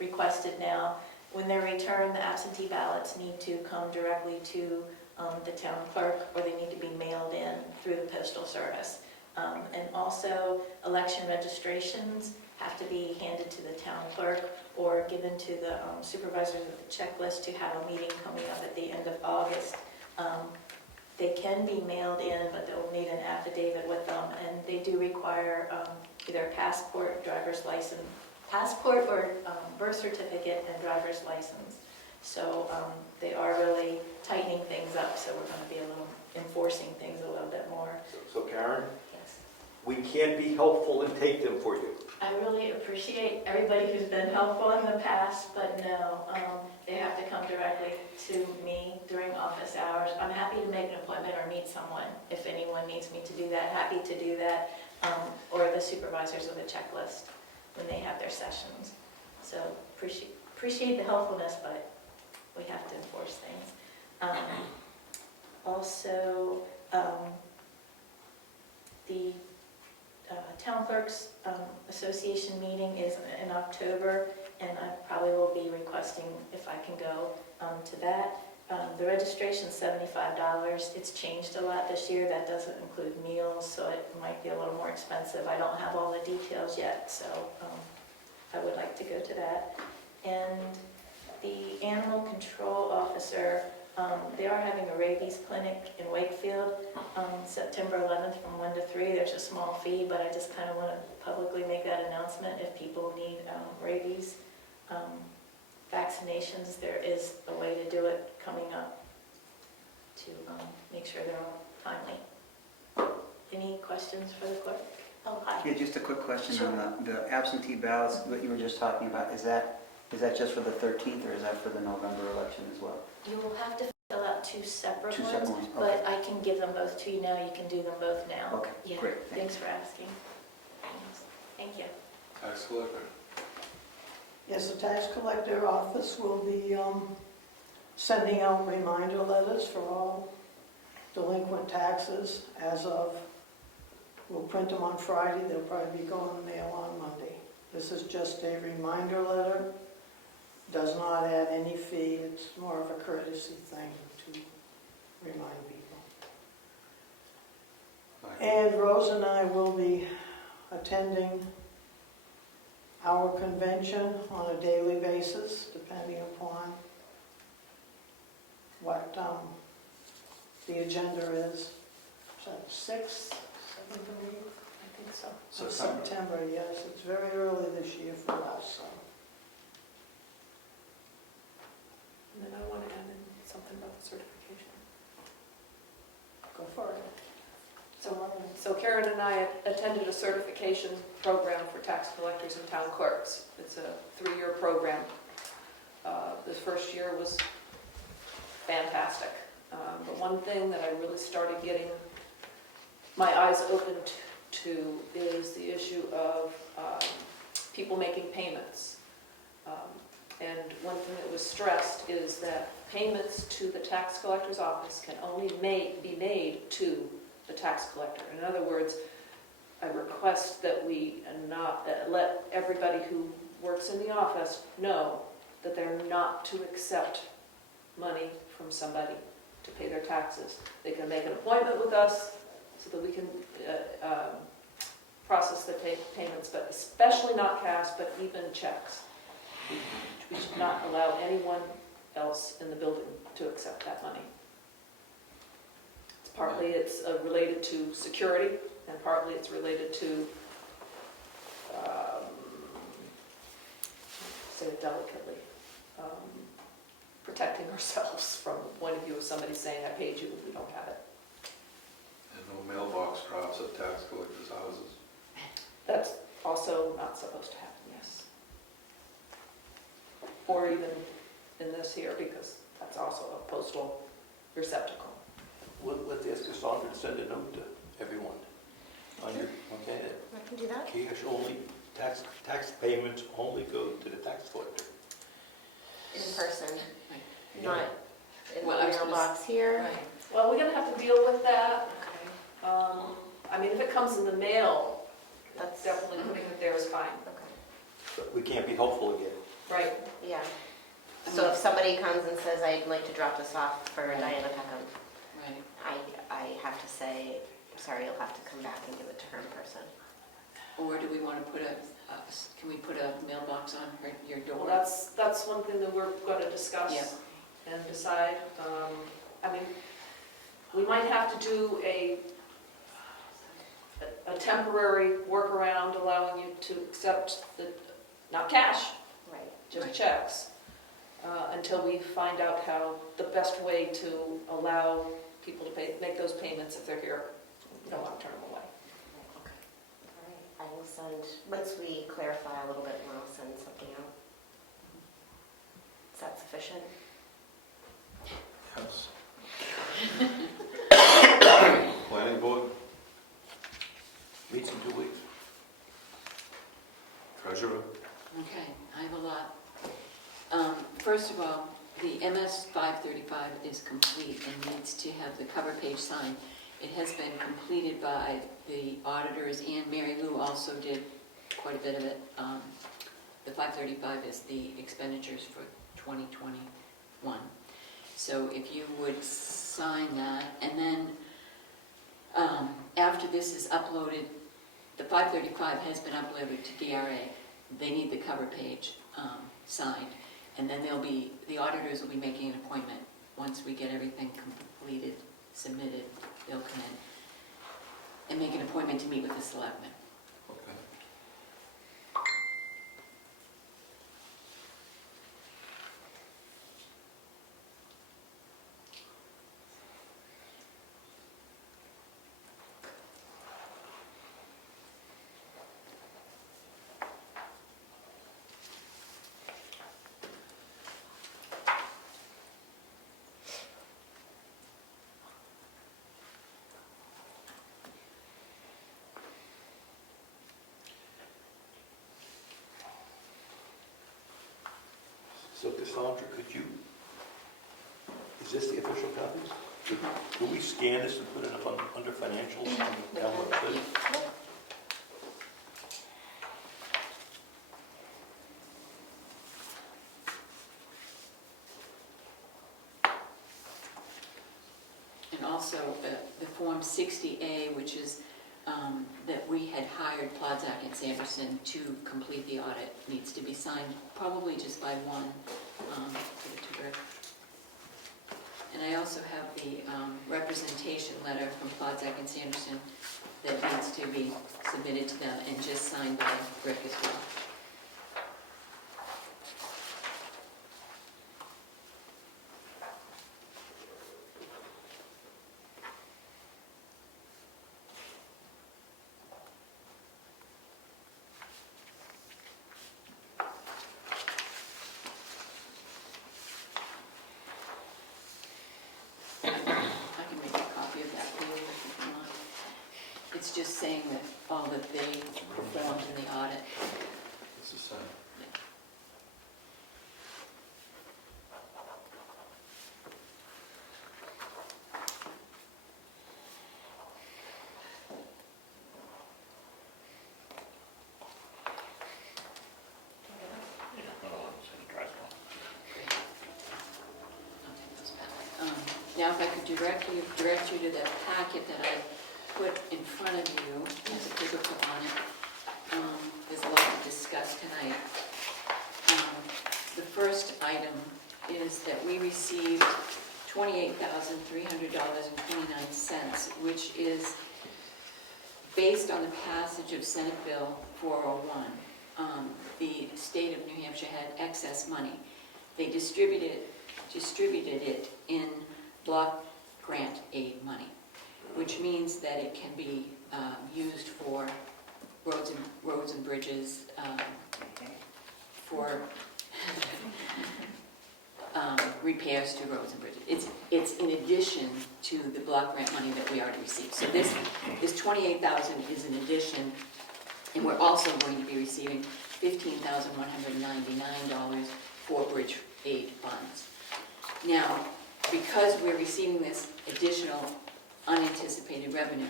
requested now. When they're returned, the absentee ballots need to come directly to the town clerk, or they need to be mailed in through the postal service. And also, election registrations have to be handed to the town clerk or given to the supervisors of the checklist to have a meeting coming up at the end of August. They can be mailed in, but they'll need an affidavit with them, and they do require either a passport, driver's license, passport or birth certificate and driver's license. So they are really tightening things up, so we're going to be enforcing things a little bit more. So Karen, Yes. we can be helpful and take them for you. I really appreciate everybody who's been helpful in the past, but no, they have to come directly to me during office hours. I'm happy to make an appointment or meet someone if anyone needs me to do that. Happy to do that, or the supervisors of the checklist when they have their sessions. So appreciate the helpfulness, but we have to enforce things. Also, the Town Clerks Association meeting is in October, and I probably will be requesting if I can go to that. The registration's $75. It's changed a lot this year. That doesn't include meals, so it might be a little more expensive. I don't have all the details yet, so I would like to go to that. And the animal control officer, they are having a rabies clinic in Wakefield September 11th from 1 to 3. There's a small fee, but I just kind of want to publicly make that announcement. If people need rabies vaccinations, there is a way to do it coming up to make sure they're all timely. Any questions for the clerk? Oh, hi. Yeah, just a quick question Sure. on the absentee ballots, what you were just talking about. Is that just for the 13th, or is that for the November election as well? You will have to fill out two separate Two ones, separate ones, but okay. I can give them both to you now. You can do them both now. Okay, Yeah. great, Thanks thanks. for asking. Thank you. Tax collector? Yes, the tax collector office will be sending out reminder letters for all delinquent taxes as of, we'll print them on Friday, they'll probably be going in the mail on Monday. This is just a reminder letter, does not add any fee, it's more of a courtesy thing to remind people. And Rose and I will be attending our convention on a daily basis, depending upon what the agenda is. Is that 6th, 7th, or 8th? I think so. Of September, yes. It's very early this year for us, so. And then I want to add in something about the certification. Go for it. So Karen and I attended a certification program for tax collectors and town clerks. It's a 3-year program. The first year was fantastic. But one thing that I really started getting my eyes opened to is the issue of people making payments. And one thing that was stressed is that payments to the tax collector's office can only be made to the tax collector. In other words, I request that we not let everybody who works in the office know that they're not to accept money from somebody to pay their taxes. They can make an appointment with us so that we can process the payments, but especially not cash, but even checks. We should not allow anyone else in the building to accept that money. Partly it's related to security, and partly it's related to, say it delicately, protecting ourselves from the point of view of somebody saying, I paid you, we don't have it. And no mailbox drops at tax collectors' houses. That's also not supposed to happen, yes. Or even in this here, because that's also a postal receptacle. Let's ask Cassandra to send a note to everyone. Okay, I can do that. cash only, tax payments only go to the tax collector. In person, Yeah. not in the Well, I was gonna mailbox here. Right. Well, we're gonna have to deal with that. Okay. I mean, if it comes in the mail, That's definitely putting it there is fine. Okay. But we can't be hopeful again. Right. Yeah. So if somebody comes and says, I'd like to drop this off for Diana Peckham, Right. I have to say, sorry, you'll have to come back and give it to her in person. Or do we want to put can we put a mailbox on your door? Well, that's one thing that we're going to discuss Yeah. and decide. I mean, we might have to do a temporary workaround allowing you to accept not cash, Right. just Right. checks, until we find out how the best way to allow people to make those payments if they're here. We don't want to turn them away. Okay. All right. I will send, once we clarify a little bit more, I'll send something out. Is that sufficient? Yes. Planning board, Meets in 2 weeks. treasurer. Okay, I have a lot. First of all, the MS 535 is complete and needs to have the cover page signed. It has been completed by the auditors, and Mary Lou also did quite a bit of it. The 535 is the expenditures for 2021. So if you would sign that, and then after this is uploaded, the 535 has been uploaded to DRA. They need the cover page signed, and then the auditors will be making an appointment. Once we get everything completed, submitted, they'll come in and make an appointment to meet with the selectmen. Okay. So Cassandra, is this the official copies? Could we scan this and put it up under financials on the town website? And also the Form 60A, which is that we had hired Plodzack and Sanderson to complete the audit, needs to be signed probably just by one to Rick. And I also have the representation letter from Plodzack and Sanderson that needs to be submitted to them and just signed by Rick as well. It's just saying that all that they performed in the audit. It's the same. Now, if I could direct you to the packet that I put in front of you, there's a paper clip on it. There's a lot to discuss tonight. The first item is that we received $28,300.29, which is based on the passage of Senate Bill 401. The state of New Hampshire had excess money. They distributed it in block grant aid money, which means that it can be used for roads and bridges, for repairs to roads and bridges. It's in addition to the block grant money that we already received. So this $28,000 is an addition, and we're also going to be receiving $15,199 for bridge aid funds. Now, because we're receiving this additional unanticipated revenue,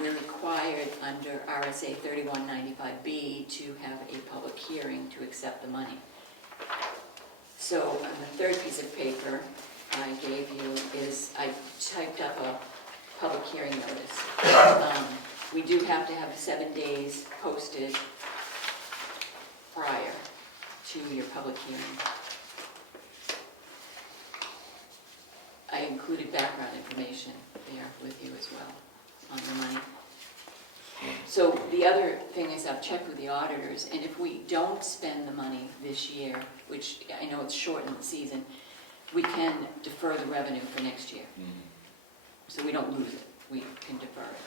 we're required under RSA 3195B to have a public hearing to accept the money. So on the third piece of paper I gave you is I typed up a public hearing notice. We do have to have 7 days posted prior to your public hearing. I included background information there with you as well on the money. So the other thing is I've checked with the auditors, and if we don't spend the money this year, which I know it's short in the season, we can defer the revenue for next year. So we don't lose it, we can defer it.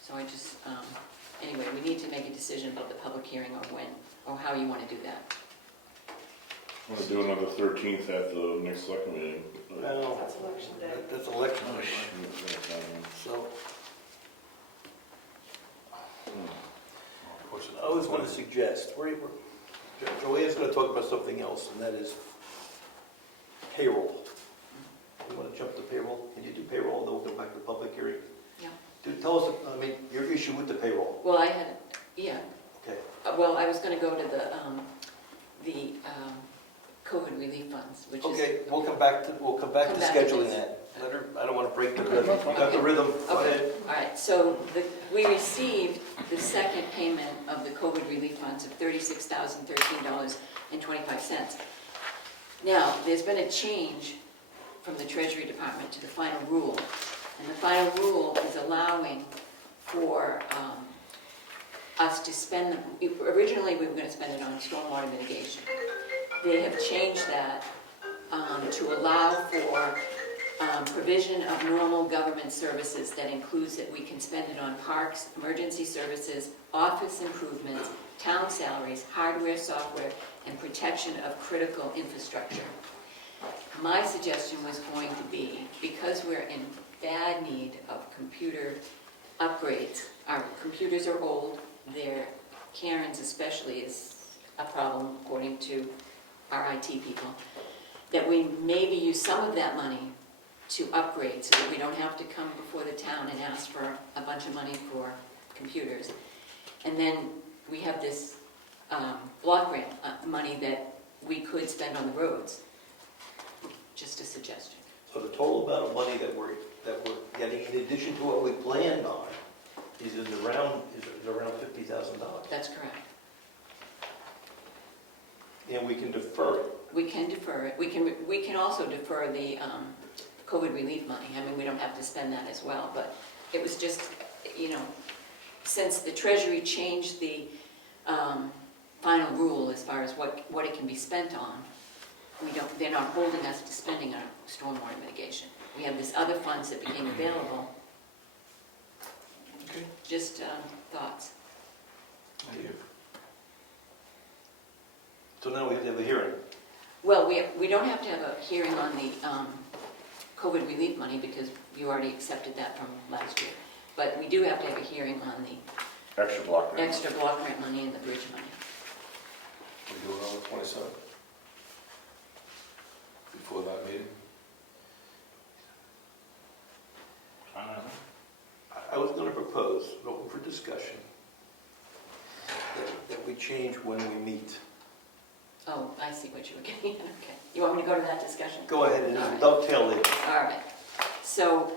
So I just, anyway, we need to make a decision about the public hearing or when, or how you want to do that. I'm gonna do another 13th at the next select meeting. Well, That's election day. that's election day. So I was going to suggest, Joanne's going to talk about something else, and that is payroll. You want to jump to payroll? Can you do payroll, and then we'll go back to the public hearing? Yeah. Tell us, your issue with the payroll. Well, I had, yeah. Okay. Well, I was going to go to the COVID relief funds, which is... Okay, we'll come back to scheduling that. Let her, I don't want to break the rhythm. You got the rhythm. Go Okay, ahead. all right, so we received the second payment of the COVID relief funds of $36,013.25. Now, there's been a change from the Treasury Department to the final rule, and the final rule is allowing for us to spend, originally we were going to spend it on stormwater mitigation. They have changed that to allow for provision of normal government services that includes that we can spend it on parks, emergency services, office improvements, town salaries, hardware, software, and protection of critical infrastructure. My suggestion was going to be, because we're in bad need of computer upgrades, our computers are old, Karen's especially is a problem according to our IT people, that we maybe use some of that money to upgrade so that we don't have to come before the town and ask for a bunch of money for computers. And then we have this block grant money that we could spend on the roads. Just a suggestion. So the total amount of money that we're getting, in addition to what we planned on, is around $50,000. That's correct. And we can defer it. We can defer it. We can also defer the COVID relief money. I mean, we don't have to spend that as well, but it was just, since the Treasury changed the final rule as far as what it can be spent on, they're not holding us to spending on stormwater mitigation. We have this other funds that became available. Okay. Just thoughts. Thank you. So now we have to have a hearing. Well, we don't have to have a hearing on the COVID relief money because you already accepted that from last year. But we do have to have a hearing on the Extra block grant. extra block grant money and the bridge money. We do it on the 27th? Before that meeting? I don't know. I was going to propose, open for discussion, that we change when we meet. Oh, I see what you were getting at, okay. You you want me to go to that discussion? Go ahead and All right. dovetail it. All right, so,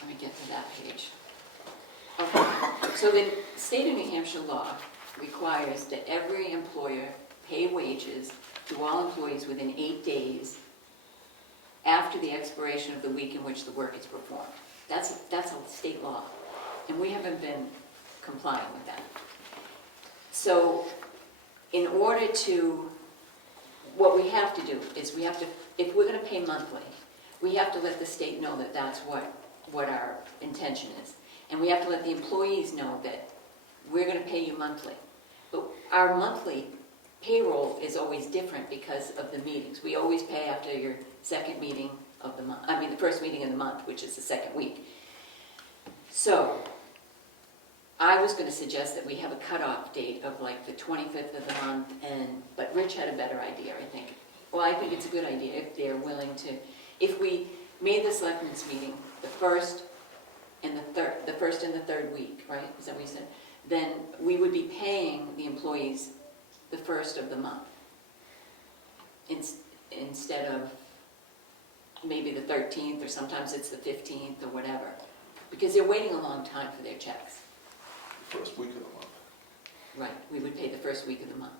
let me get to that page. Okay, so the state of New Hampshire law requires that every employer pay wages to all employees within 8 days after the expiration of the week in which the work is performed. That's a state law, and we haven't been complying with that. So, in order to, what we have to do is we have to, if we're gonna pay monthly, we have to let the state know that that's what our intention is. And we have to let the employees know that we're gonna pay you monthly. But our monthly payroll is always different because of the meetings. We always pay after your second meeting of the month, I mean, the first meeting of the month, which is the second week. So, I was gonna suggest that we have a cutoff date of like the 25th of the month, but Rich had a better idea, I think. Well, I think it's a good idea if they're willing to, if we made the selectmen's meeting the first and the third week, right? Is that what you said? Then we would be paying the employees the first of the month instead of maybe the 13th, or sometimes it's the 15th or whatever, because they're waiting a long time for their checks. First week of the month. Right, we would pay the first week of the month,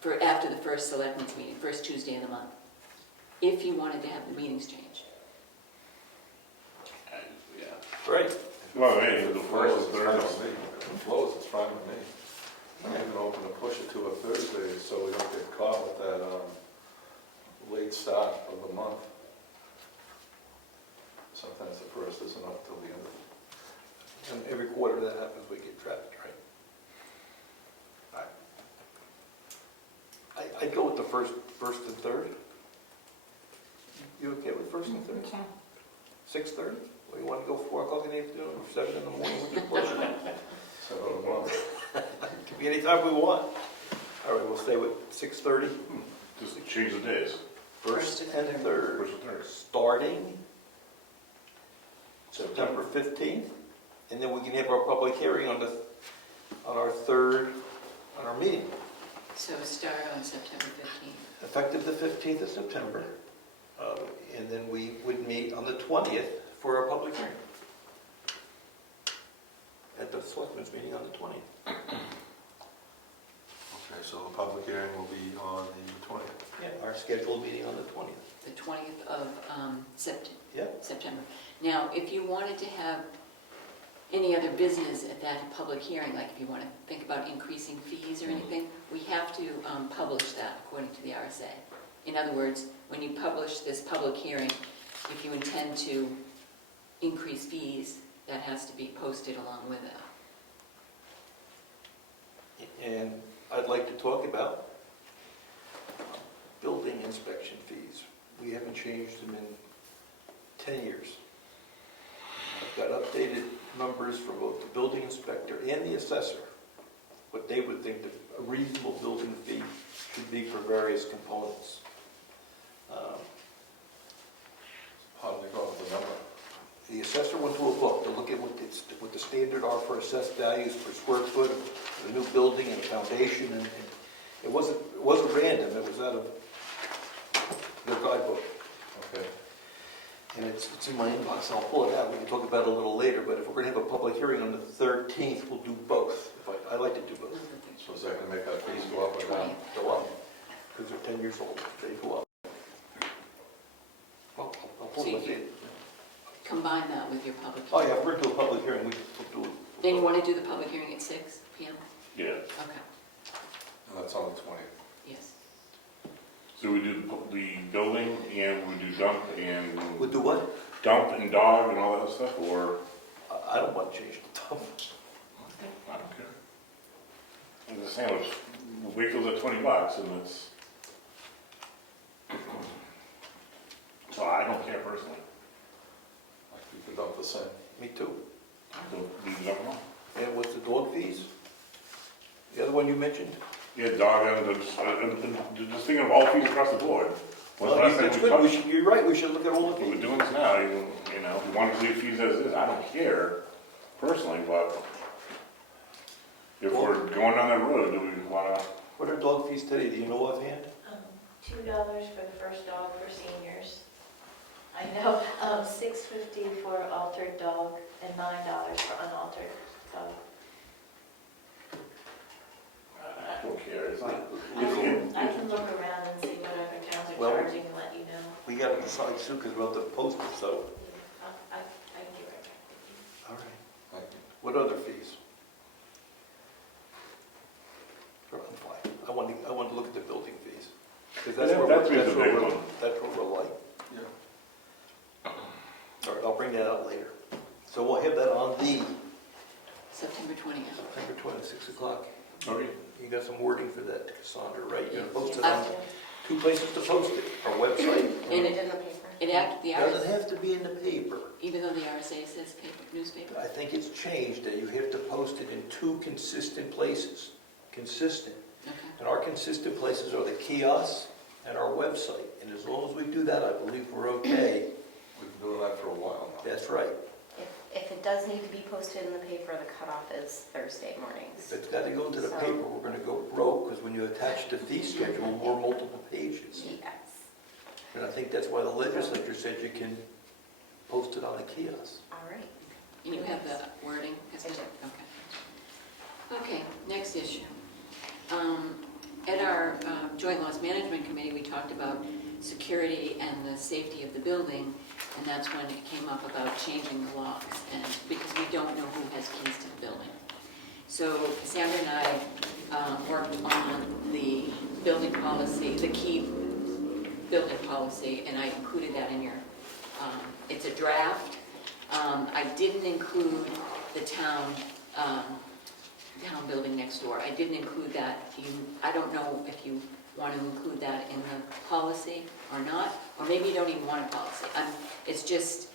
for after the first selectmen's meeting, first Tuesday of the month, if you wanted to have the meetings changed. Yeah. Right. Well, hey, If the it first flows, is it's fine Thursday. with me. If it flows, it's fine with me. I'm even open to push it to a Thursday so we don't get caught with that late start of the month. Sometimes the first isn't up till the end of it. And every quarter that happens, we get trapped, right? I'd go with the first and third. You okay with first and third? 6:30? Or you want to go 4 o'clock in the afternoon or 7 in the morning? What's your pleasure? So the month. It can be any time we want. All right, we'll stay with 6:30. Just change the days. First and third. First and third. Starting September 15th. And then we can have our public hearing on our meeting, So start on September 15th. effective the 15th of September. And then we would meet on the 20th for our public hearing. At the selectmen's meeting on the 20th. Okay, so the public hearing will be on the 20th. Yeah, our scheduled meeting on the 20th. The 20th of Yep. September. Now, if you wanted to have any other business at that public hearing, like if you want to think about increasing fees or anything, we have to publish that according to the RSA. In other words, when you publish this public hearing, if you intend to increase fees, that has to be posted along with it. And I'd like to talk about building inspection fees. We haven't changed them in 10 years. I've got updated numbers for both the building inspector and the assessor, what they would think a reasonable building fee should be for various components. How do they go with the number? The assessor went to a book to look at what the standard are for assessed values per square foot of a new building and a foundation, and it wasn't random, it was out of their guidebook. Okay. And it's in my inbox, I'll pull it out, we can talk about it a little later, but if we're gonna have a public hearing on the 13th, we'll do both. I like to do both. So is that going to make our fees go up or down? Go up, because they're 10 years old, they go up. Well, I'll pull So it. you- Combine that with your public Oh, hearing. yeah, if we're doing a public hearing, we'll do it. Then you want to do the public hearing at 6 p.m.? Yeah. Okay, And that's on the 20th. yes. So we do the building and we do dump and We'll do what? dog and all that stuff, or? I don't want to change the top. I don't care. I'm just saying, we'll wait till the $20 and it's. So I don't care personally. I keep it up the same. Me too. Don't do the dump one. And what's the dog fees? The other one you mentioned? Yeah, dog and just thinking of all fees across the board. When's the last time That's we good, touched- you're right, we should look at all the We're fees. doing this now, you know, if we want to leave fees as is, I don't care personally, but if we're going down that road, do we want to? What are dog fees today, do you know offhand? 2 $2 for the first dog for seniors. I know, $6.50 for altered dog and $9 for unaltered dog. I don't care, it's like, I can look around and see what other towns are Well- charging and let you know. We gotta decide soon, because we'll have to post it, so. I can get right back with you. All right. What other fees? I'm fine. I want to look at the building fees. Because that's Yeah, where, that's that's a where big we're, one. that's where we're like. Yeah. All right, I'll bring that out later. So we'll have that on the September 20th. September 20th, 6 o'clock. okay. You got some wording for that, Cassandra, right? You're gonna post it Yes. on 2 places to post it, our website. And Put it in the paper. It act, the Doesn't RSA, have to be in the paper. even though the RSA says paper, newspaper? I think it's changed, that you have to post it in 2 consistent places. Consistent. Okay. And our consistent places are the kiosks and our website. And as long as we do that, I believe we're okay. We've been doing that for a while now. That's right. If it does need to be posted in the paper, the cutoff is Thursday If mornings. it's got to go into the So- paper, we're going to go broke, because when you attach the fee schedule, more multiple pages. Yes. And I think that's why the legislature said you can post it on the kiosk. All right. You have the wording? I do. Okay. Okay, next issue. At our Joint Loss Management Committee, we talked about security and the safety of the building, and that's when it came up about changing the locks, and because we don't know who has keys to the building. So Cassandra and I worked on the building policy, the key building policy, and I included that in your, it's a draft. I didn't include the town building next door. I didn't include that. I don't know if you want to include that in the policy or not, or maybe you don't even want a policy. It's just,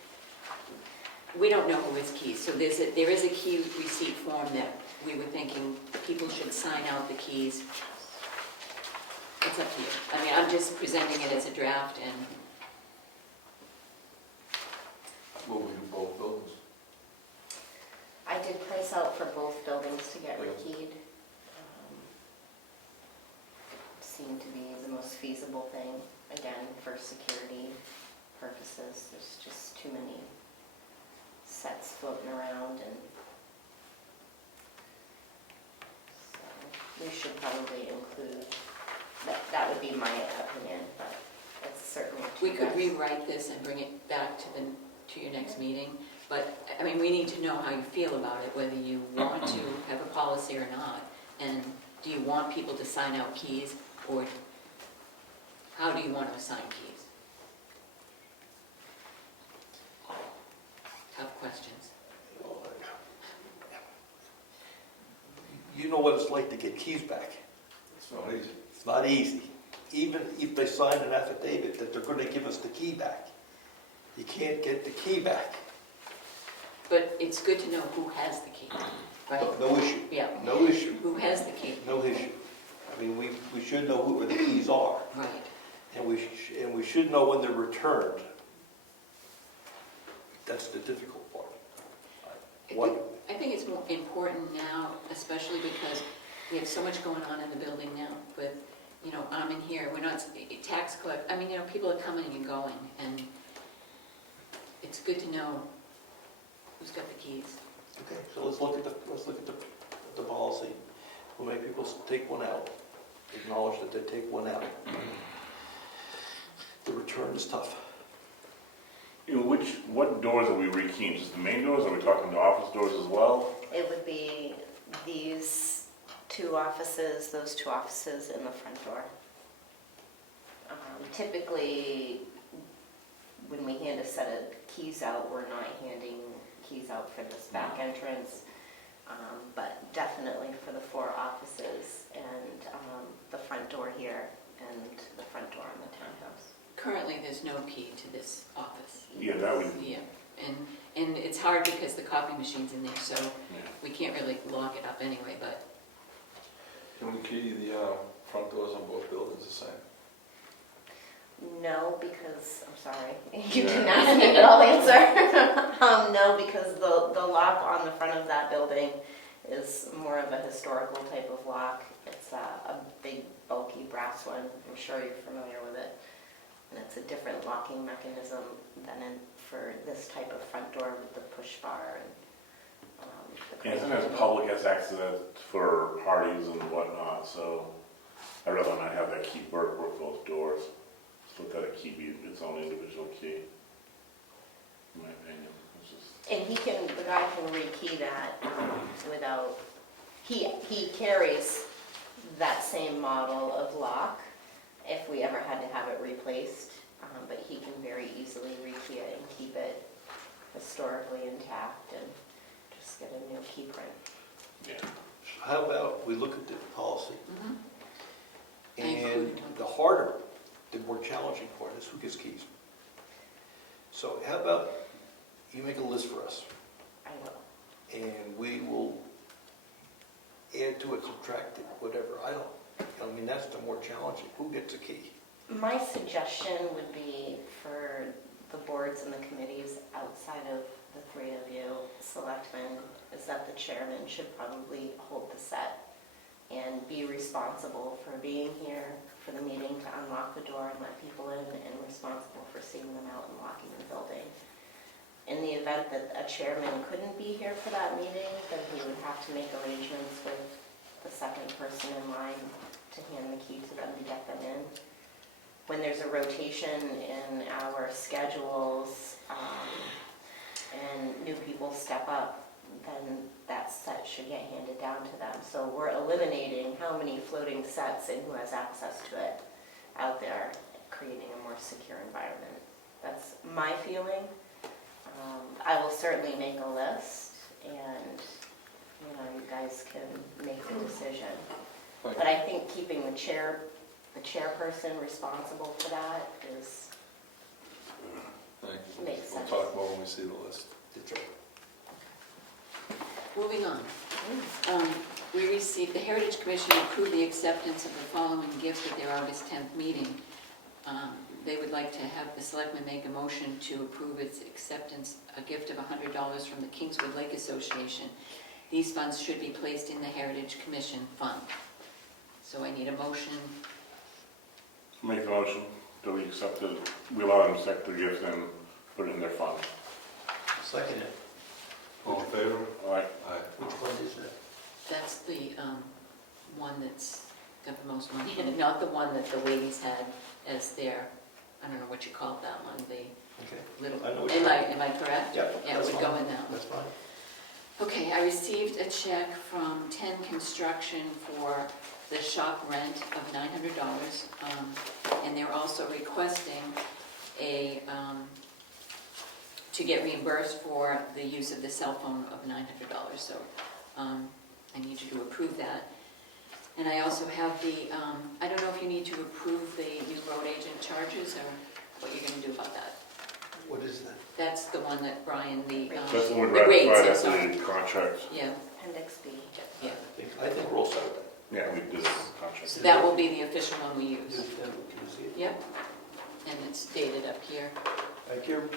we don't know who has keys. So there is a key receipt form that we were thinking people should sign out the keys. It's up to you. I mean, I'm just presenting it as a draft, and Will we do both buildings? I did price out for both buildings to get rekeyed. Seemed to be the most feasible thing, again, for security purposes. There's just too many sets floating around, and so we should probably include, that would be my opinion, but it's certainly up to we you could guys. rewrite this and bring it back to your next meeting. But, I mean, we need to know how you feel about it, whether you want to have a policy or not. And do you want people to sign out keys, or how do you want to assign keys? Tough questions. You know what it's like to get keys back. It's not easy. It's not easy. Even if they sign an affidavit that they're going to give us the key back, you can't get the key back. But it's good to know who has the key, right? No issue. Yeah, No issue. who has the key, No issue. I mean, we should know where the keys are, right. and we should know when they're returned. That's the difficult part. I think it's more important now, especially because we have so much going on in the building now with, I'm in here, we're not, tax collect, people are coming and going, and it's good to know who's got the keys. Okay, so let's look at the policy. We'll make people take one out, acknowledge that they take one out. The return is tough. What doors are we rekeying? Just the main doors? Are we talking the office doors as well? It would be these 2 offices, those 2 offices, and the front door. Typically, when we hand a set of keys out, we're not handing keys out for this back entrance, but definitely for the 4 offices and the front door here and the front door in the townhouse. Currently, there's no key to this office. Yeah, that would, Yeah, and it's hard because the coffee machine's in there, so yeah. we can't really lock it up anyway, but Can we key the front doors on both buildings the same? No, because, I'm sorry, you didn't ask me, but I'll answer. No, because the lock on the front of that building is more of a historical type of lock. It's It's a big bulky brass one. I'm sure you're familiar with it. And it's a different locking mechanism than for this type of front door with the push bar and the And crank sometimes handle. public has access for parties and whatnot, so I'd rather not have that key work those doors. Just let that key be its own individual key, in my opinion. It's just, And the guy can rekey that without, he carries that same model of lock if we ever had to have it replaced, but he can very easily rekey it and keep it historically intact and just get a new key print. yeah. How about we look at the policy, Mhm. I and included them. the harder, the more challenging part is who gets keys. So how about you make a list for us, I will. and we will add to it, subtract it, whatever. I mean, that's the more challenging. Who gets a key? My suggestion would be for the boards and the committees outside of the three of you, selectmen, is that the chairman should probably hold the set and be responsible for being here for the meeting to unlock the door and let people in, and responsible for seeing them out and locking the building. In the event that a chairman couldn't be here for that meeting, then he would have to make arrangements with the second person in line to hand the key to them to get them in. When there's a rotation in our schedules and new people step up, then that set should get handed down to them. So we're eliminating how many floating sets and who has access to it out there, creating a more secure environment. That's my feeling. I will certainly make a list, and you guys can make the decision. But I think keeping the chairperson responsible for that makes sense. We'll talk more when we see the list. Moving on. We received, the Heritage Commission approved the acceptance of the following gift at their August 10th meeting. They would like to have the selectmen make a motion to approve its acceptance, a gift of $100 from the Kingswood Lake Association. These funds should be placed in the Heritage Commission fund. So I need a motion. Make a motion that we accept it, we allow them to accept the gift and put it in their fund. Second it. All in favor? All right. Aye. Which one is that? That's the one that's got the most money in it, not the one that the ladies had as their, I don't know what you call that one, the Okay. little, I know what am you're- I correct? Yeah, Yeah, it that's would go fine. in that one. That's fine. Okay, I received a check from 10 Construction for the shop rent of $900, and they're also requesting to get reimbursed for the use of the cell phone of $900, so I need you to approve that. And I also have I don't know if you need to approve the new road agent charges, or what you're going to do about that. What is that? That's the one that Brian, That's the one the rates, ratified I'm at sorry. the contract. Yeah, Appendix B. yeah. I think we're all set with that. Yeah, we did the contract. So that will be the official one we use. Can you see it? Yep. And it's dated up here. Thank you.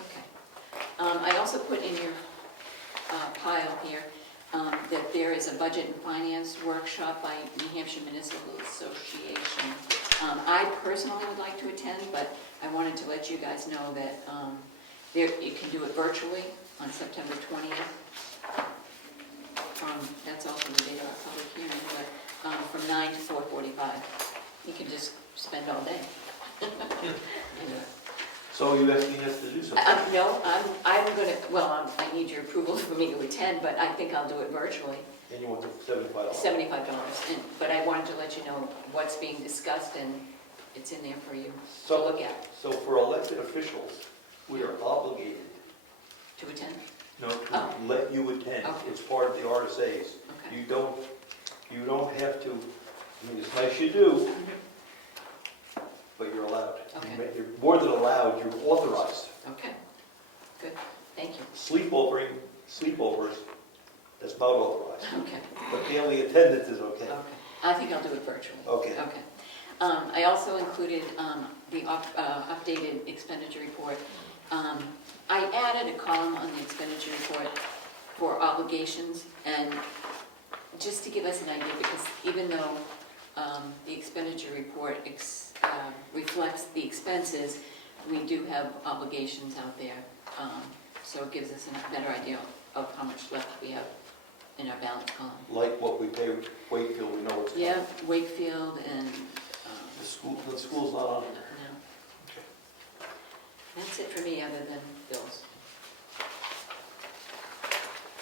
Okay. I also put in your pile here that there is a budget and finance workshop by New Hampshire Municipal Association. I personally would like to attend, but I wanted to let you guys know that you can do it virtually on September 20th. That's also the date of our public hearing, but from 9 to 4:45. You can just spend all day. Anyway. So you asking us to do something? No, I'm going to, I need your approval for me to attend, but I think I'll do it virtually, And you want the $75? $75. But I wanted to let you know what's being discussed, and it's in there for you to So, look at, so for elected officials, we are obligated, to attend. to Oh. let you attend. Okay. It's part of the RSAs. Okay. You don't have to, I mean, it's nice you do, but you're allowed. Okay. You're more than allowed, you're authorized. Okay, good, thank you. Sleepovers, that's not authorized. Okay, But daily attendance is okay. okay. I think I'll do it virtually. Okay. Okay. I also included the updated expenditure report. I added a column on the expenditure report for obligations, and just to give us an idea, because even though the expenditure report reflects the expenses, we do have obligations out there. So it gives us a better idea of how much left we have in our balance column. Like what we pay Wakefield, we know what's coming. Yeah, Wakefield and, The school's not on there. no. Okay. That's it for me, other than bills.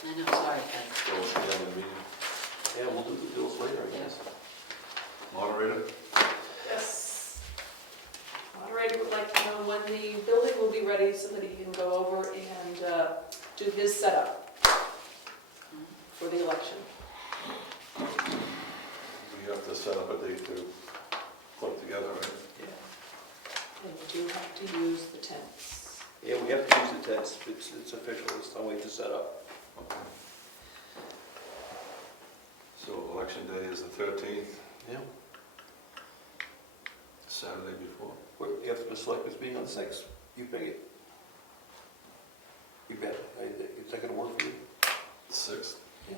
I know, sorry, Ed. Bills at the end of the meeting. Yeah, we'll do the bills later, I guess. Moderator? Yes. Moderator would like to know when the building will be ready so that he can go over and do his setup for the election. We have to set up a date to put together, right? And you do have to use the tents. Yeah, we have to use the tents, it's official, it's no way to set up. Okay. So election day is the 13th, Yeah. Saturday before. After the selectmen's meeting on the 6th, you pick it. You bet, is that gonna work for you? 6th? Yeah.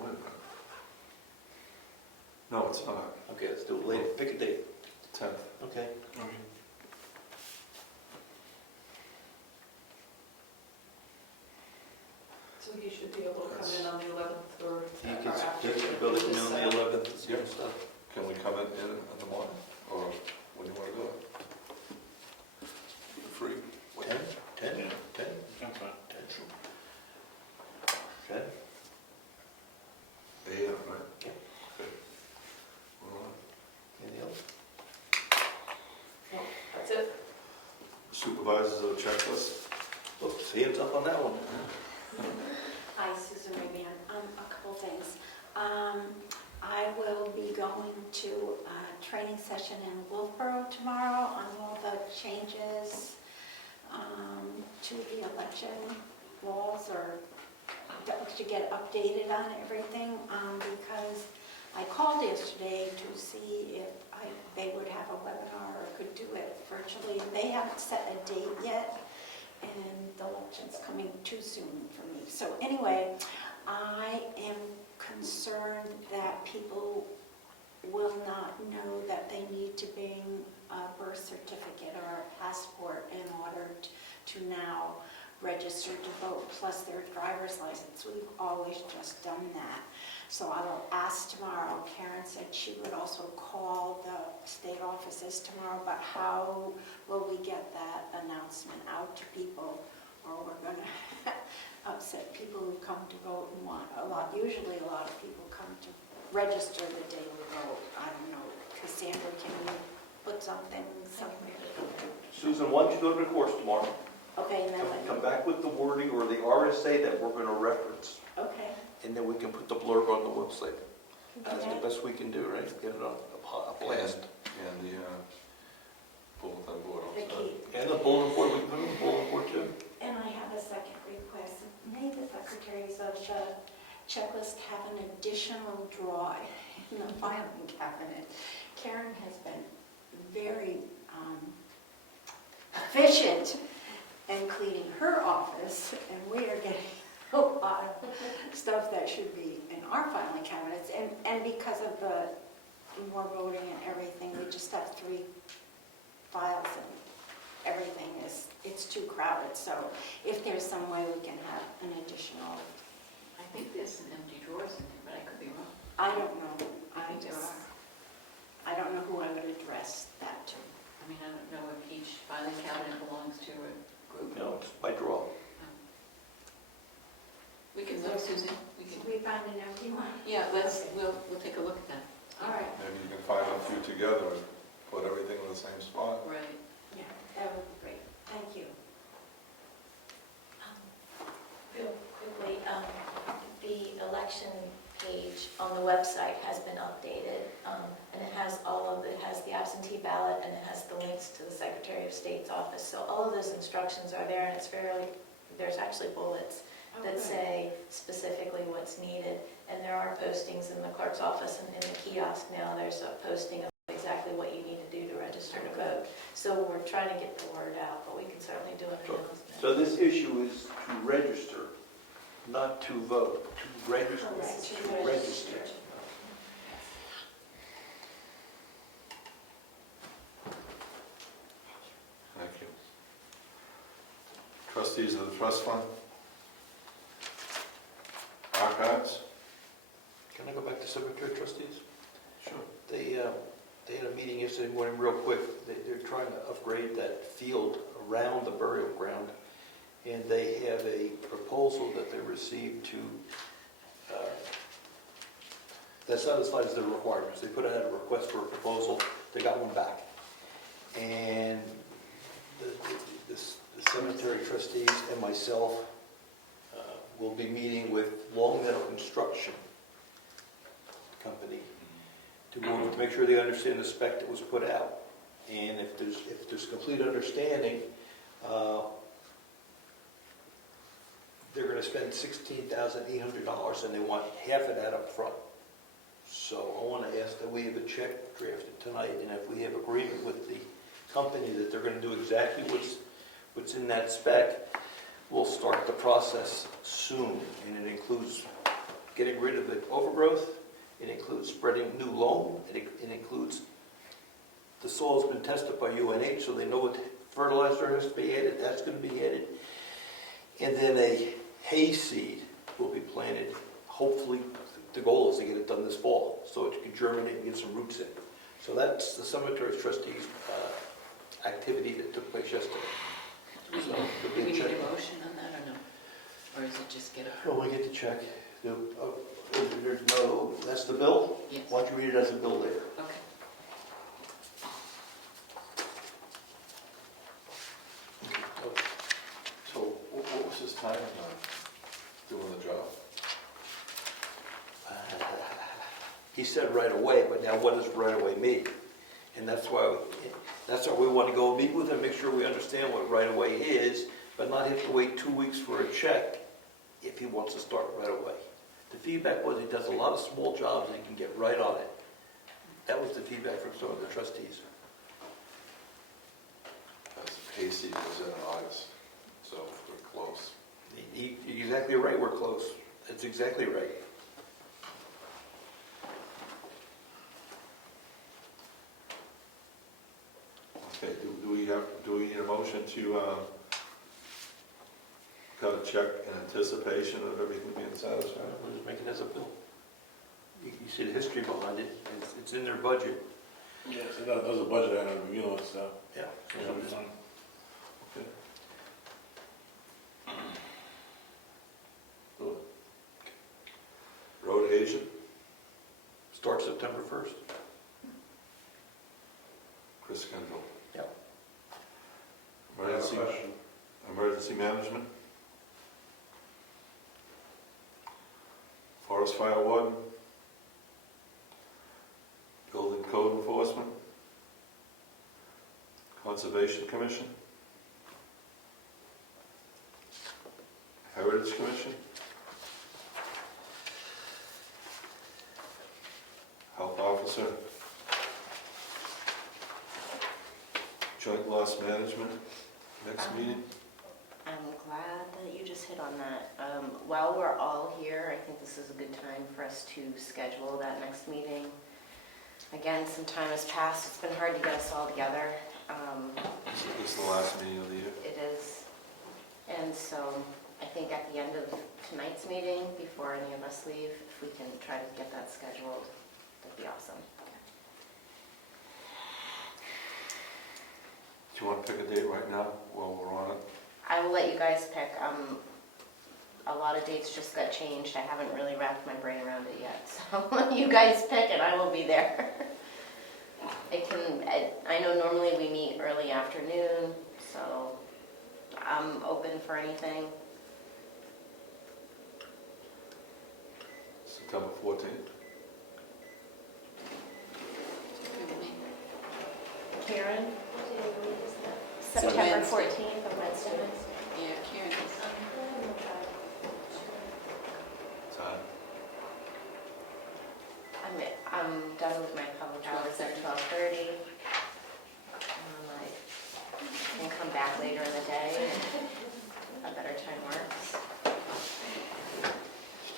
Wait a minute. No, it's not. Okay, let's do it later, pick a date. 10th. Okay. So he should be able to come in on the 11th or You or can, after. you can build it on the 11th and see Yep. stuff. Can we come in the morning, or when do you want to do it? You're free? 10? 10? Yeah. 10? That's fine. 10. Okay. AM, right? Yeah. Okay. All right. Anything else? No, that's it. Supervisors of the checklist? Oops, hands up on that one. Hi, Susan Rabian. A couple things. I will be going to a training session in Wolfboro tomorrow on all the changes to the election laws, or to get updated on everything, because I called yesterday to see if they would have a webinar or could do it virtually. They haven't set a date yet, and the election's coming too soon for me. So anyway, I am concerned that people will not know that they need to bring a birth certificate or a passport in order to now register to vote, plus their driver's license. We've always just done that. So I will ask tomorrow. Karen said she would also call the state offices tomorrow, but how will we get that announcement out to people? Or we're going to upset people who come to vote and want usually a lot of people come to register the day we vote. I don't know. Cassandra, can you put something somewhere? Susan, why don't you go to the course tomorrow? Okay, and then Come back with the wording or the RSA that we're gonna reference, okay. and then we can put the blurb on the website. That's the Okay. best we can do, right? Get it on a blast. And the bulletin board The also. key. And the bulletin board, we can put it on the bulletin board too. And I have a second request. May the secretaries of the checklist have an additional drawer in the filing cabinet. Karen has been very efficient in cleaning her office, and we are getting a lot of stuff that should be in our filing cabinets. And because of the more voting and everything, we just have 3 files and everything it's too crowded. So if there's some way we can have an additional, I think there's some empty drawers in there, but I could be wrong. I don't know. I think there are. I don't know who I would address that to. I mean, I don't know if each filing cabinet belongs to a group. No, just by draw. We can look, Susan. We Can can, we find an empty one? yeah, we'll take a look at that. All right. Maybe you can find a few together and put everything in the same spot. Right. Yeah, that would be great. Thank you. Real quickly, the election page on the website has been updated, and it has it has the absentee ballot, and it has the links to the Secretary of State's office. So all of those instructions are there, and there's actually bullets that say specifically what's needed. And there are postings in the clerk's office and in the kiosk now. There's a posting of exactly what you need to do to register to vote. So we're trying to get the word out, but we can certainly do an announcement. So this issue is to register, not to vote, to register. Correct. To register. Thank you. Trustees of the trust fund? Archives? Can I go back to cemetery trustees? Sure. They had a meeting yesterday morning, real quick. They're trying to upgrade that field around the burial ground. And they have a proposal that they received to, that satisfies their requirements. They put out a request for a proposal, they got one back. And the cemetery trustees and myself will be meeting with Long Meadow Construction Company to go over to make sure they understand the spec that was put out. And if there's complete understanding, they're going to spend $16,800 and they want half of that up front. So I want to ask that we have a check drafted tonight, and if we have agreement with the company that they're going to do exactly what's in that spec, we'll start the process soon. And it includes getting rid of the overgrowth, it includes spreading new loam, it includes the soil's been tested by UNH so they know what fertilizer has to be added, that's going to be added. And then a hay seed will be planted. Hopefully, the goal is to get it done this fall so it can germinate and get some roots in. So that's the cemetery trustees' activity that took place yesterday. So, Do we need a motion on that or no? Or is it just get a? Well, we get the check. There's no, that's the bill? Yes. Why don't you read it as a bill later? Okay. So what was his timing on doing the job? He said right away, but now what does right away mean? And that's why we want to go meet with him, make sure we understand what right away is, but not have to wait 2 weeks for a check if he wants to start right away. The feedback was he does a lot of small jobs and he can get right on it. That was the feedback from some of the trustees. Casey was in August, so we're close. You're exactly right, we're close. That's exactly right. Okay, do we need a motion to cut a check in anticipation of everything being satisfied? We're just making it as a bill. You see the history behind it, it's in their budget. Yeah, so that was a budget item to begin with, so. Yeah. It'll be fine. Okay. Good. Road agent? Starts September 1st. Chris Kendall. Yep. Emergency management? Forest fire warden? Building code enforcement? Conservation Commission? Heritage Commission? Health officer? Joint loss management, next meeting? I'm glad that you just hit on that. While we're all here, I think this is a good time for us to schedule that next meeting. Again, some time has passed, it's been hard to get us all together. This is the last meeting of the year. It is. And so I think at the end of tonight's meeting, before any of us leave, if we can try to get that scheduled, that'd be awesome. Do you want to pick a date right now while we're on it? I will let you guys pick. A lot of dates just got changed. I haven't really wrapped my brain around it yet. So you guys pick and I will be there. I know normally we meet early afternoon, so I'm open for anything. September 14th. Karen? It's a September Wednesday. 14th, a Wednesday. Yeah, Karen is. Time? I'm done with my public hours at 12:30. I can come back later in the day if a better time works.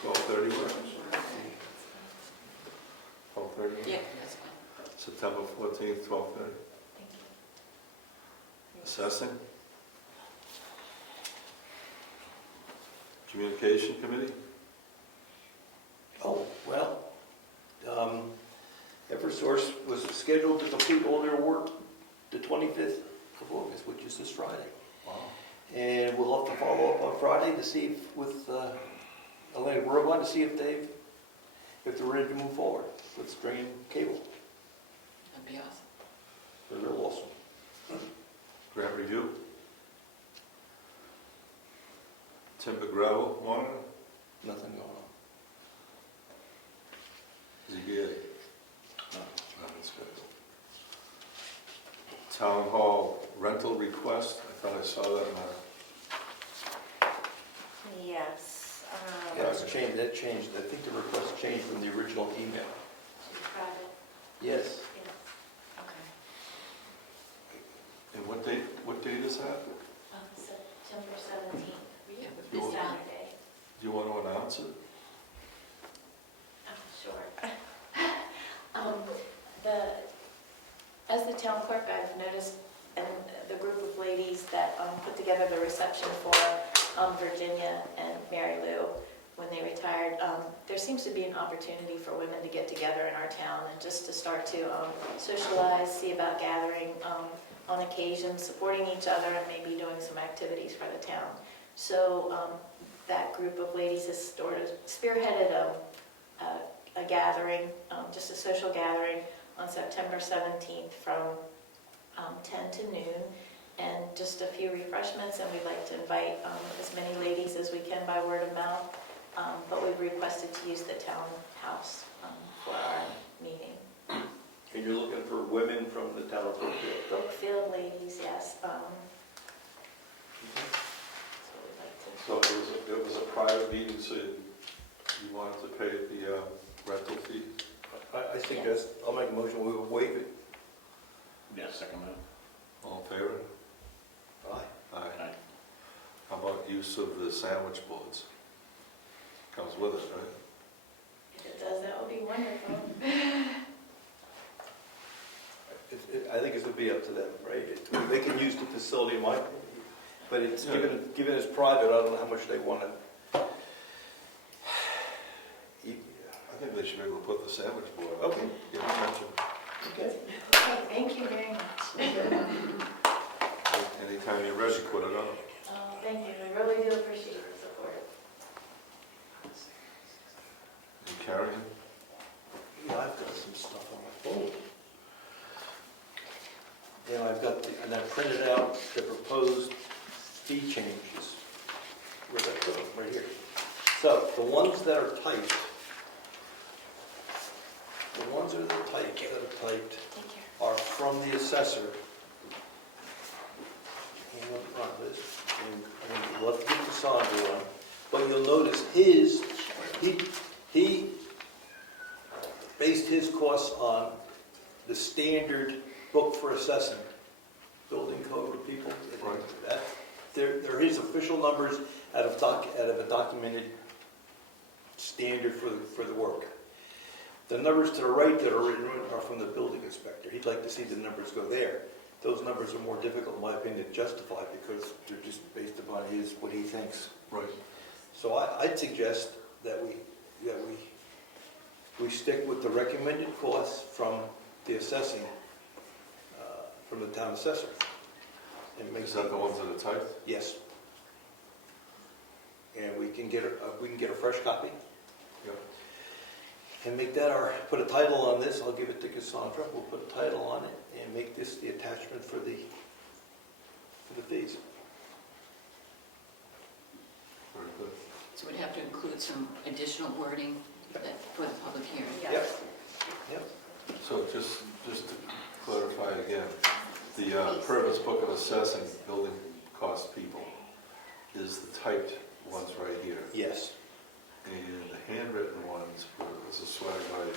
12:30 works? 12:30? Yeah, that's fine. September 14th, 12:30. Thank you. Assessing? Communication Committee? Oh, well, Eversource was scheduled to complete all their work the 25th of August, which is this Friday. Wow. And we'll have to follow up on Friday to see if, with Atlantic Broadband, to see if they're ready to move forward with stringing cable. That'd be awesome. They're real awesome. Grant review? Timber gravel monitor? Nothing going on. ZBA? Nothing scheduled. Town hall rental request, I thought I saw that in our... Yes. Yeah, it's changed, that changed. I think the request changed from the original email. Private, Yes. yes. Okay. And what date is that? September 17th, Yeah. this Saturday. Do you want to announce it? Sure. As the town clerk, I've noticed, and the group of ladies that put together the reception for Virginia and Mary Lou when they retired, there seems to be an opportunity for women to get together in our town and just to start to socialize, see about gathering on occasion, supporting each other, and maybe doing some activities for the town. So that group of ladies has sort of spearheaded a gathering, just a social gathering on September 17th from 10 to noon, and just a few refreshments, and we'd like to invite as many ladies as we can by word of mouth, but we've requested to use the townhouse for our meeting. And you're looking for women from the town of Brookfield? Brookfield ladies, yes. So we'd like to. So it was a private meeting, so you wanted to pay the rental fee? I suggest, I'll make a motion, we will waive it. Yeah, second that. All in favor? Aye. Aye. How about use of the sandwich boards? Comes with it, right? If it does, that would be wonderful. I think it would be up to them, right? They can use the facility, but it's given as private, I don't know how much they want to. I think they should be able to put the sandwich board up. Okay. Give attention. Okay. Okay, thank you very much. Anytime you're ready, put it on. Thank you, I really do appreciate the support. And carrying? Yeah, I've got some stuff on my phone. Yeah, and I printed out the proposed fee changes. Where's that put them? Right here. So, the ones that are typed, are from the assessor. And we'll have to get the Sandra one. But you'll notice he based his costs on the standard book for assessing, building code for people. Right. They're his official numbers out of a documented standard for the work. The numbers to the right that are written are from the building inspector. He'd like to see the numbers go there. Those numbers are more difficult, in my opinion, to justify because they're just based upon what he thinks. Right. So I'd suggest that we stick with the recommended costs from the assessing, from the town assessor. And make Is that the ones that are typed? Yes. And we can get a fresh copy. Yeah. And make that put a title on this. I'll give it to Cassandra. We'll put a title on it and make this the attachment for the fees. Very good. So we'd have to include some additional wording for the public hearing. Yep. Yep. So just to clarify again, the purpose book of assessing building cost people is the typed ones right here. Yes. And the handwritten ones is a swag by the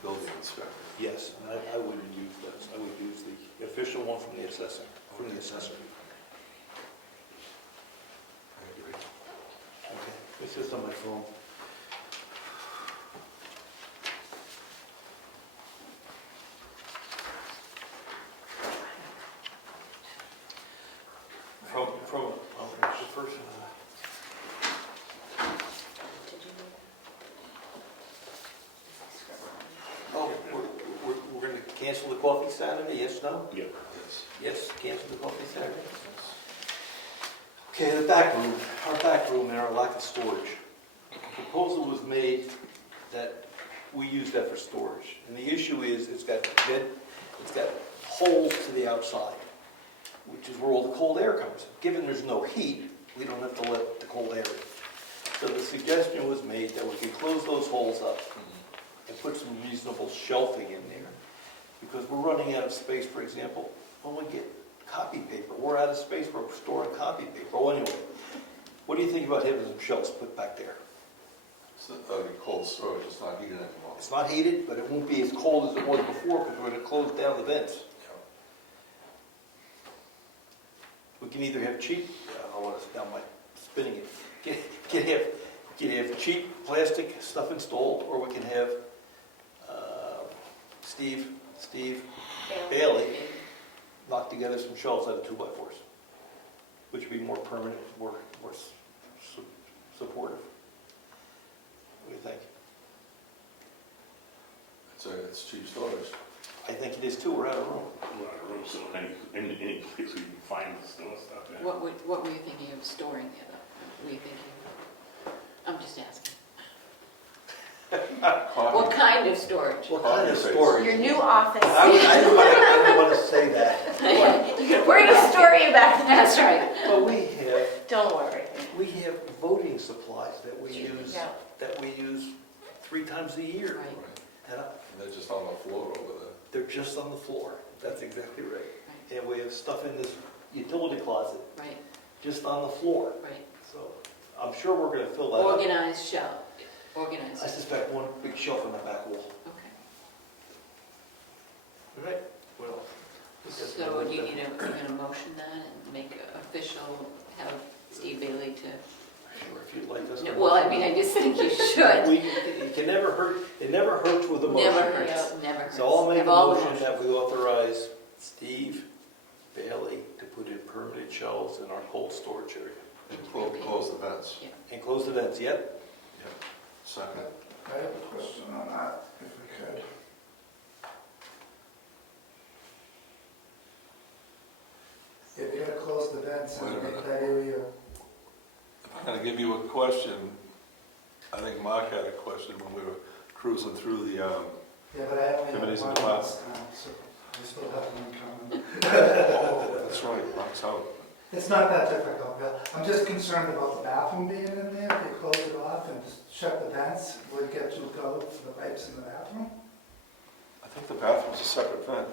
building inspector. Yes. And I wouldn't use those. I would use the official one from the assessor. I agree. Okay. It's just on my phone. from, the person. Did you do Oh, we're going to cancel the coffee Saturday, yes, no? Yeah. Yes, cancel the coffee Saturday? Okay, the back room, our back room and our lack of storage. The proposal was made that we use that for storage. And the issue is, it's got holes to the outside, which is where all the cold air comes. Given there's no heat, we don't have to let the cold air in. So the suggestion was made that we could close those holes up and put some reasonable shelving in there, because we're running out of space. For example, when we get copy paper, we're out of space for storing copy paper. Well, anyway, what do you think about having some shelves put back there? It's not cold storage, it's not heated anymore. It's not heated, but it won't be as cold as it was before, because we're going to close down the vents. We can either have cheap, I don't want to down my spinning it, can have cheap plastic stuff installed, or we can have Steve Bailey knock together some shelves out of 2x4s, which would be more permanent, more supportive. What do you think? It's cheap storage. I think it is too. We're out of room. We're out of room, so any place we can find the store stuff. Yeah. What were you thinking of storing there, though? Were you thinking, I'm just asking. What kind of storage? What kind of storage? Your new office. I didn't want to say that. We're gonna store you back. That's right. But Don't worry. we have voting supplies that we use, Yeah. 3 times a year. Right. And And they're just on the floor over there. they're just on the floor. That's exactly right. And we have stuff in this utility closet, Right, just on the floor. right. So I'm sure we're going to fill that up. Organized shelf, organized. I suspect one big shelf on the back wall. Okay. All right, well. So do you need you're gonna motion that and make official, have Steve Bailey to, Sure, if you'd like us to. no, well, I mean, I just think you should. It can never hurt, it never hurts with a motion. Never hurts, never hurts. So I'll make a Have all the motion that we authorize Steve Bailey to put in permanent shelves in our cold storage area. And close the vents. Yeah. And close the vents, yep? Second. I have a question on that, if we could. If you're gonna close the vents Wait a and make minute. that area, If I'm gonna give you a question, I think Mark had a question when we were cruising through the, yeah, but I only Committees have and one departments. now, so I still have one coming. oh, that's right, Mark's out. It's not that difficult, Bill. I'm just concerned about the bathroom being in there. If you close it off and just shut the vents, will it get too cold for the pipes in the bathroom? I think the bathroom's a separate vent.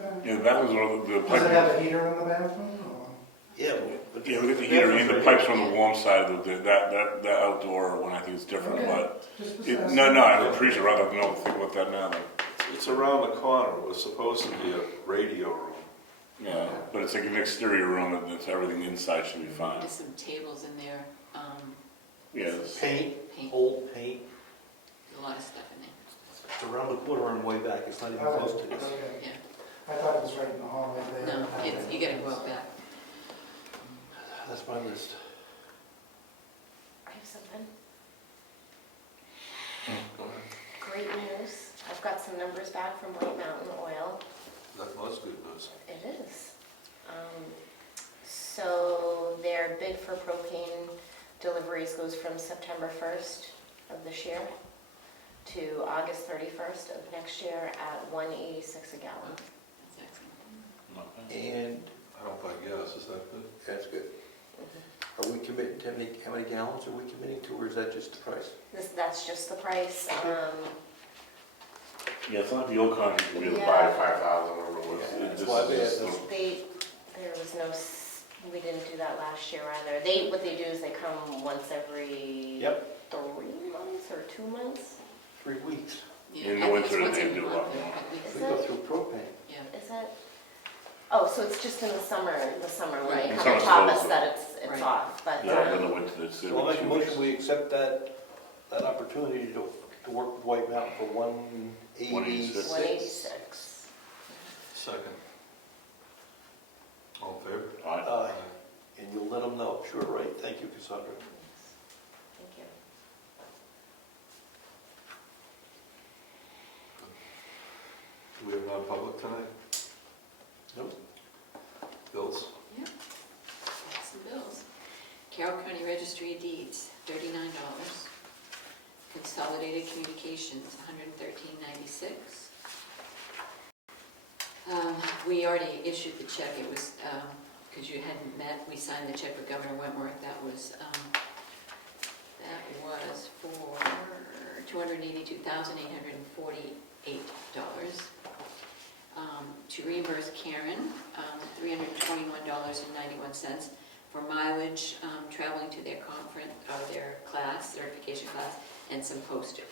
Okay. Yeah, that was one of the Does it have pipe. a heater in the bathroom, or? Yeah. Yeah, we got the heater and the pipes from the warm side of that outdoor one. I think is different, Okay. but Just it, assessing. no, I'm pretty sure rather than think about that now. It's around the corner, it was supposed to be a radio room. Yeah, but it's like an exterior room, and it's everything inside should be fine. There's some tables in there, Yes. Paint, paint, old paint. a lot of stuff in there. It's around the corner and way back. It's not even Okay, close to this. okay. Yeah. I thought it was right in the hallway there. No, it's, you gotta go out back. That's my list. I have something. Go ahead. Great news. I've got some numbers back from White Mountain Oil. That was good news. It is. So their bid for propane deliveries goes from September 1st of this year to August 31st of next year at $1.86 a gallon. That's excellent. Not bad. And I don't buy gas, is that good? that's good. Are we committing to how many gallons are we committing to, or is that just the price? That's just the price. Yeah, it's not the old contract we had to Yeah. buy 5,000 or whatever it was. Yeah, It that's just- why we had just- those. There was no, we didn't do that last year either. What they do is they come once every Yep. 3 months or 2 months. 3 weeks. Yeah, In the I think winter, it's once they every do a month, lot more. but we- Is We go it? through propane. Yeah. Is it? Oh, so it's just in the summer when Right. they come Summer's and top close, us that it's Right. off, but, Yeah, in the winter, it's So I'll make a motion, we accept that opportunity to work with White Mountain for 186. 186. Second. All in favor? Aye. And Thank you, Cassandra. Thank you. Do we have non-public tonight? Nope. Bills? Yeah. That's the bills. Carroll County Registry of Deeds, $39. Consolidated Communications, $113.96. We already issued the check. It was, because you hadn't met, we signed the check with Governor Wentworth. That was for $282,848. To reimburse Karen, $321.91 for mileage traveling to their conference, their class, certification class, and some postage.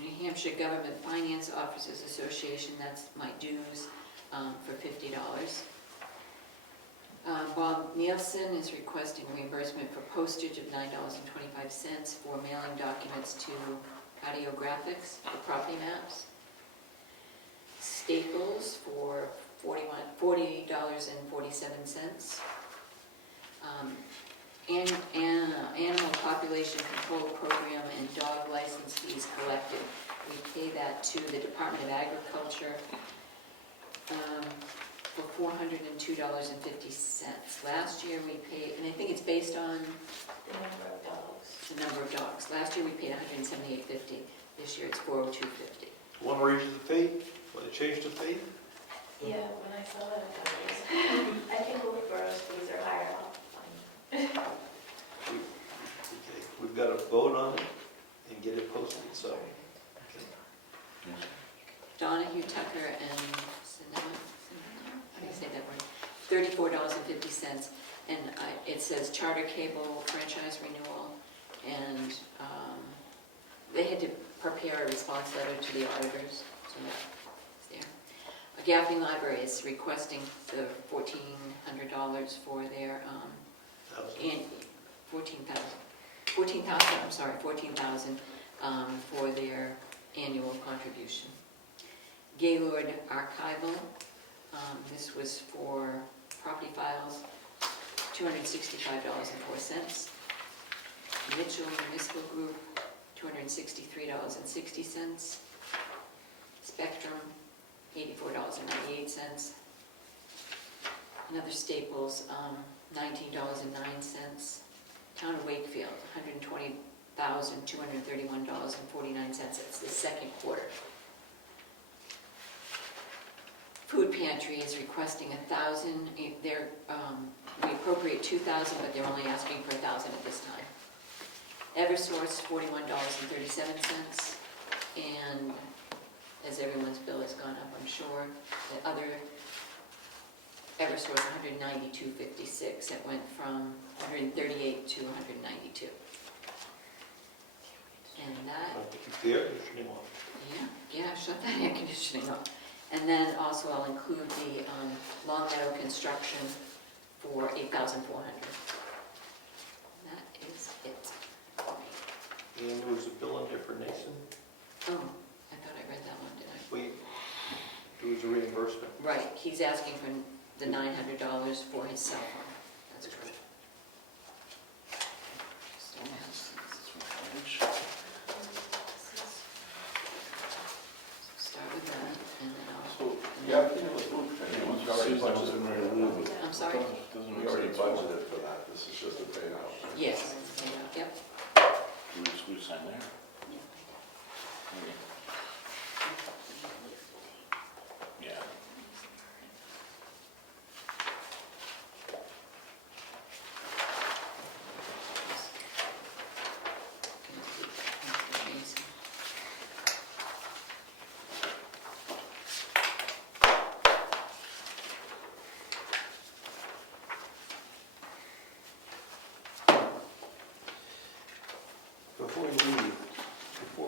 New Hampshire Government Finance Officers Association, that's my dues for $50. Bob Nielsen is requesting reimbursement for postage of $9.25 for mailing documents to Cartographics for property maps. Staples for $40.47. Animal Population Control Program and dog license fees collected. We pay that to the Department of Agriculture for $402.50. Last year we paid, and I think it's based on The number of dogs. the number of dogs. Last year we paid $178.50. This year it's $402.50. Want to raise the fee? Want to change the fee? Yeah, when I saw that, I thought it was, I think Wolfboro's fees are higher. Okay, we've got to vote on it and get it posted, so. Okay. Donahue, Tucker, and Sinema, how do you say that word? $34.50. And it says Charter Cable franchise renewal, and they had to prepare a response letter to the auditors, so that's there. Gaffney Library is requesting the $1,400 for their, and $14,000 for their annual contribution. Gaylord Archival, this was for property files, $265.04. Mitchell Municipal Group, $263.60. Spectrum, $84.98. Another Staples, $19.09. Town of Wakefield, $120,231.49. It's the second quarter. Food Pantry is requesting $1,000. We appropriate $2,000, but they're only asking for $1,000 at this time. Eversource, $41.37, and as everyone's bill has gone up, I'm sure, the other Eversource, $192.56. It went from $138 to $192. And that, Keep the air conditioning on. yeah, shut that air conditioning off. And then also I'll include the Long Meadow Construction for $8,400. That is it. And there was a bill in there for Nason. Oh, I thought I read that one, did I? There was a reimbursement. Right, he's asking for the $900 for his cell phone. That's correct. Start with that, and then I'll... So, yeah, I think it was moved. We already budgeted. I'm sorry? We already budgeted for that. This is just a payout. Yes, yep. We sign there? Yeah. Before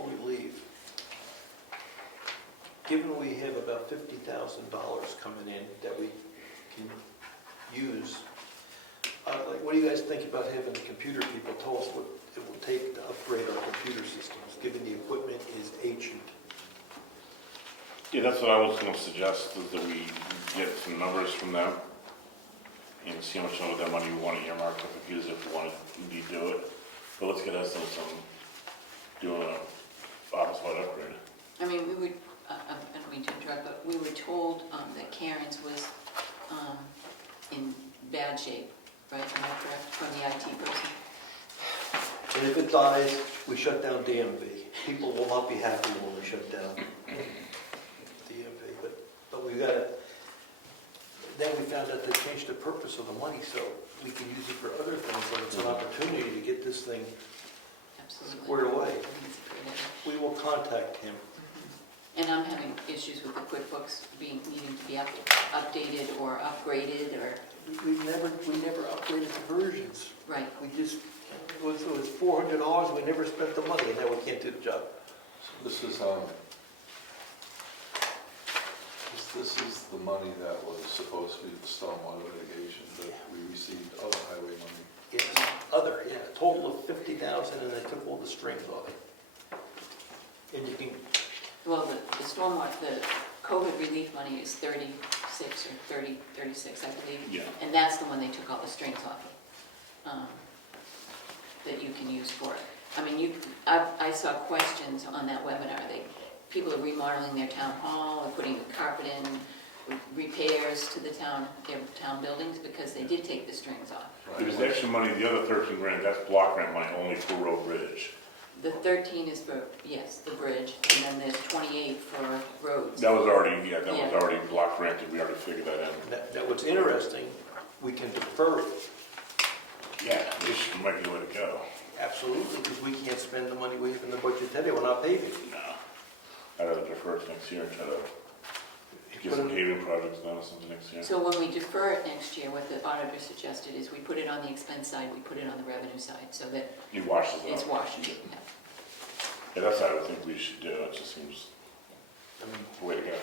we leave, given we have about $50,000 coming in that we can use, what do you guys think about having the computer people tell us what it will take to upgrade our computer systems, given the equipment is ancient? Yeah, that's what I was going to suggest, is that we get some numbers from them, and see how much of that money we want to earmark if we use it, if we want to do it. But let's get us on some, doing a office-wide upgrade. I mean, we would, I don't mean to interrupt, but we were told that Karen's was in bad shape, right? Am I correct, from the IT person? And if it dies, we shut down DMV. People will not be happy when we shut down DMV, but we gotta, then we found out they changed the purpose of the money, so we can use it for other things, and it's an opportunity to get this thing Absolutely. squared away. I think it's a great idea. We will contact him. And I'm having issues with the QuickBooks needing to be updated or upgraded or, We never upgraded the versions. right. We just, it was $400, we never spent the money, and now we can't do the job. So this is the money that was supposed to be the stormwater litigation, but we received other highway money. It's a total of $50,000, and they took all the strings off it. And you can, Well, the stormwater, the COVID relief money is 36 or 36, I believe. Yeah. And that's the one they took all the strings off of, that you can use for it. I mean, I saw questions on that webinar. People are remodeling their town hall, or putting the carpet in, repairs to their town buildings, because they did take the strings off. There's extra money, the other 13 grand, that's block grant money only for road bridge. The 13 is for, yes, the bridge, and then there's 28 for roads. That was already, that was already block granted, we already figured that in. now what's interesting, we can defer it. Yeah, this might be the way to go. Absolutely, because we can't spend the money we have in the budget today, we're not paving. No. I'd rather defer it next year and try to get some paving projects done or something next year. So when we defer it next year, what the auditor suggested is we put it on the expense side, we put it on the revenue side, so that It washes it it's out. washed. Yeah. Yeah, that's how I would think we should do it, just seems the way to go.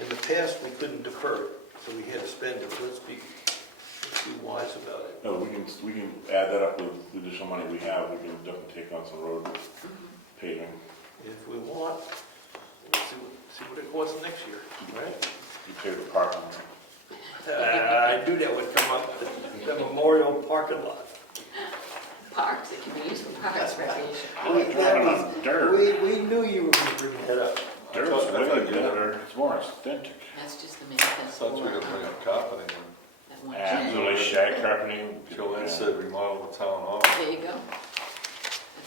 In the past, we couldn't defer it, so we had to spend it. Let's be wise about it. No, we can add that up with the additional money we have, we can definitely take on some road paving. If we want, we'll see what it costs next year, right? You pay the parking. I knew that would come up, the memorial parking lot. Parks, it can be used for parks recreation. I'm not driving on dirt. We knew you were going to bring that up. Dirt's I thought way you better, it's more aesthetic. That's just the I manifesto. thought you were going to bring up carpeting. That one. Absolutely shag carpeting. Joanne said remodel the town hall. There you go.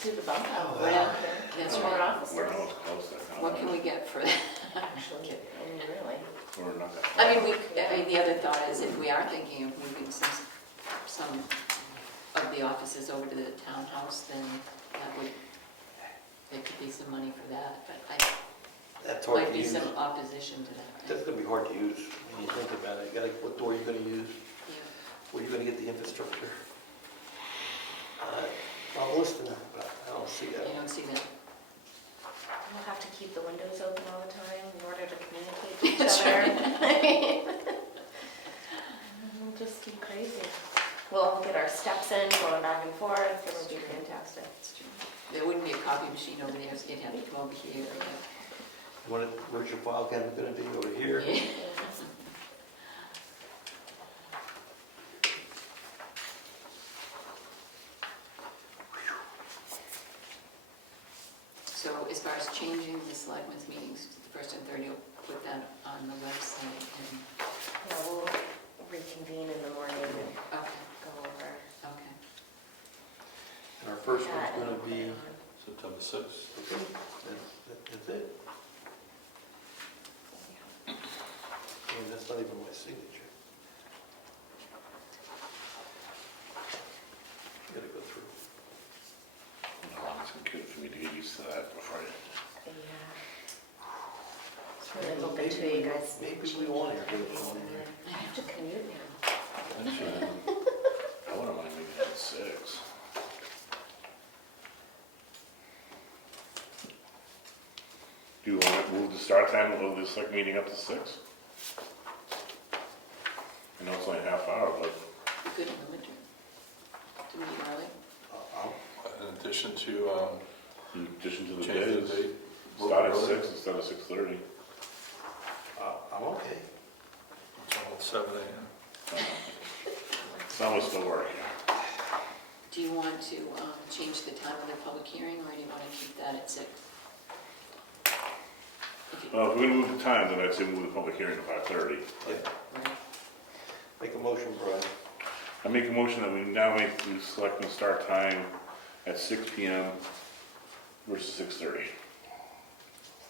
To the bump out, Oh, right wow. out there. That's More right. offices. We're almost close there. What can we get for that? Actually, I mean, really. We're not that. I mean, the other thought is if we are thinking of moving some of the offices over to the townhouse, then there could be some money for that, but That's hard might to be use. some opposition to that. That's going to be hard to use when you think about it. You gotta, what door are you going to use? Yeah. Where are you going to get the infrastructure? I'm listening, but I don't see that. You don't see that? We'll have to keep the windows open all the time in order to communicate with each That's other. I mean, it'll just be crazy. We'll all get our steps in, going back and forth, it'll be fantastic. It's true. There wouldn't be a copy machine over there, so you'd have to come over here. Where's your file cabinet going to be? Over here? Yeah. So as far as changing the selectmen's meetings to the first and third, you'll put that on the website and, Yeah, we'll reconvene in the morning and okay, go over okay. And our first one's that. going to be, September 6th. okay, that's it. I mean, that's not even my signature. Gotta go through. It's good for me to get used to that before I... Yeah. It's really hoping too, you guys. Maybe we want to do it on here. I have to commute now. Actually, I wouldn't mind making it 6. Do you want to move the start time of the select meeting up to 6? I know it's only a half hour, but Be good in the winter. To meet early. In addition to in addition to the change the days, date. start at 6 instead of 6:30. I'm okay. It's almost 7 a.m. Some of us still work. Do you want to change the time of the public hearing, or do you want to keep that at 6? If we're gonna move the time, then I'd say move the public hearing to 5:30. Make a motion, Brian. I make a motion that we now make the selectmen start time at 6 PM versus 6:30.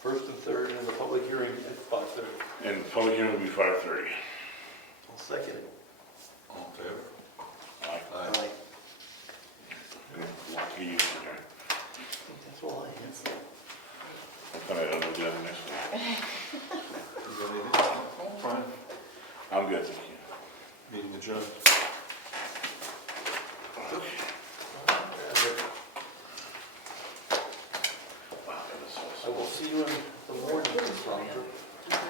First and third, and the public hearing at 5:30. And the public hearing will be 5:30. I'll second it. All in favor? Aye. Aye. Lucky you, okay. I think that's all I have. I thought I'd do that next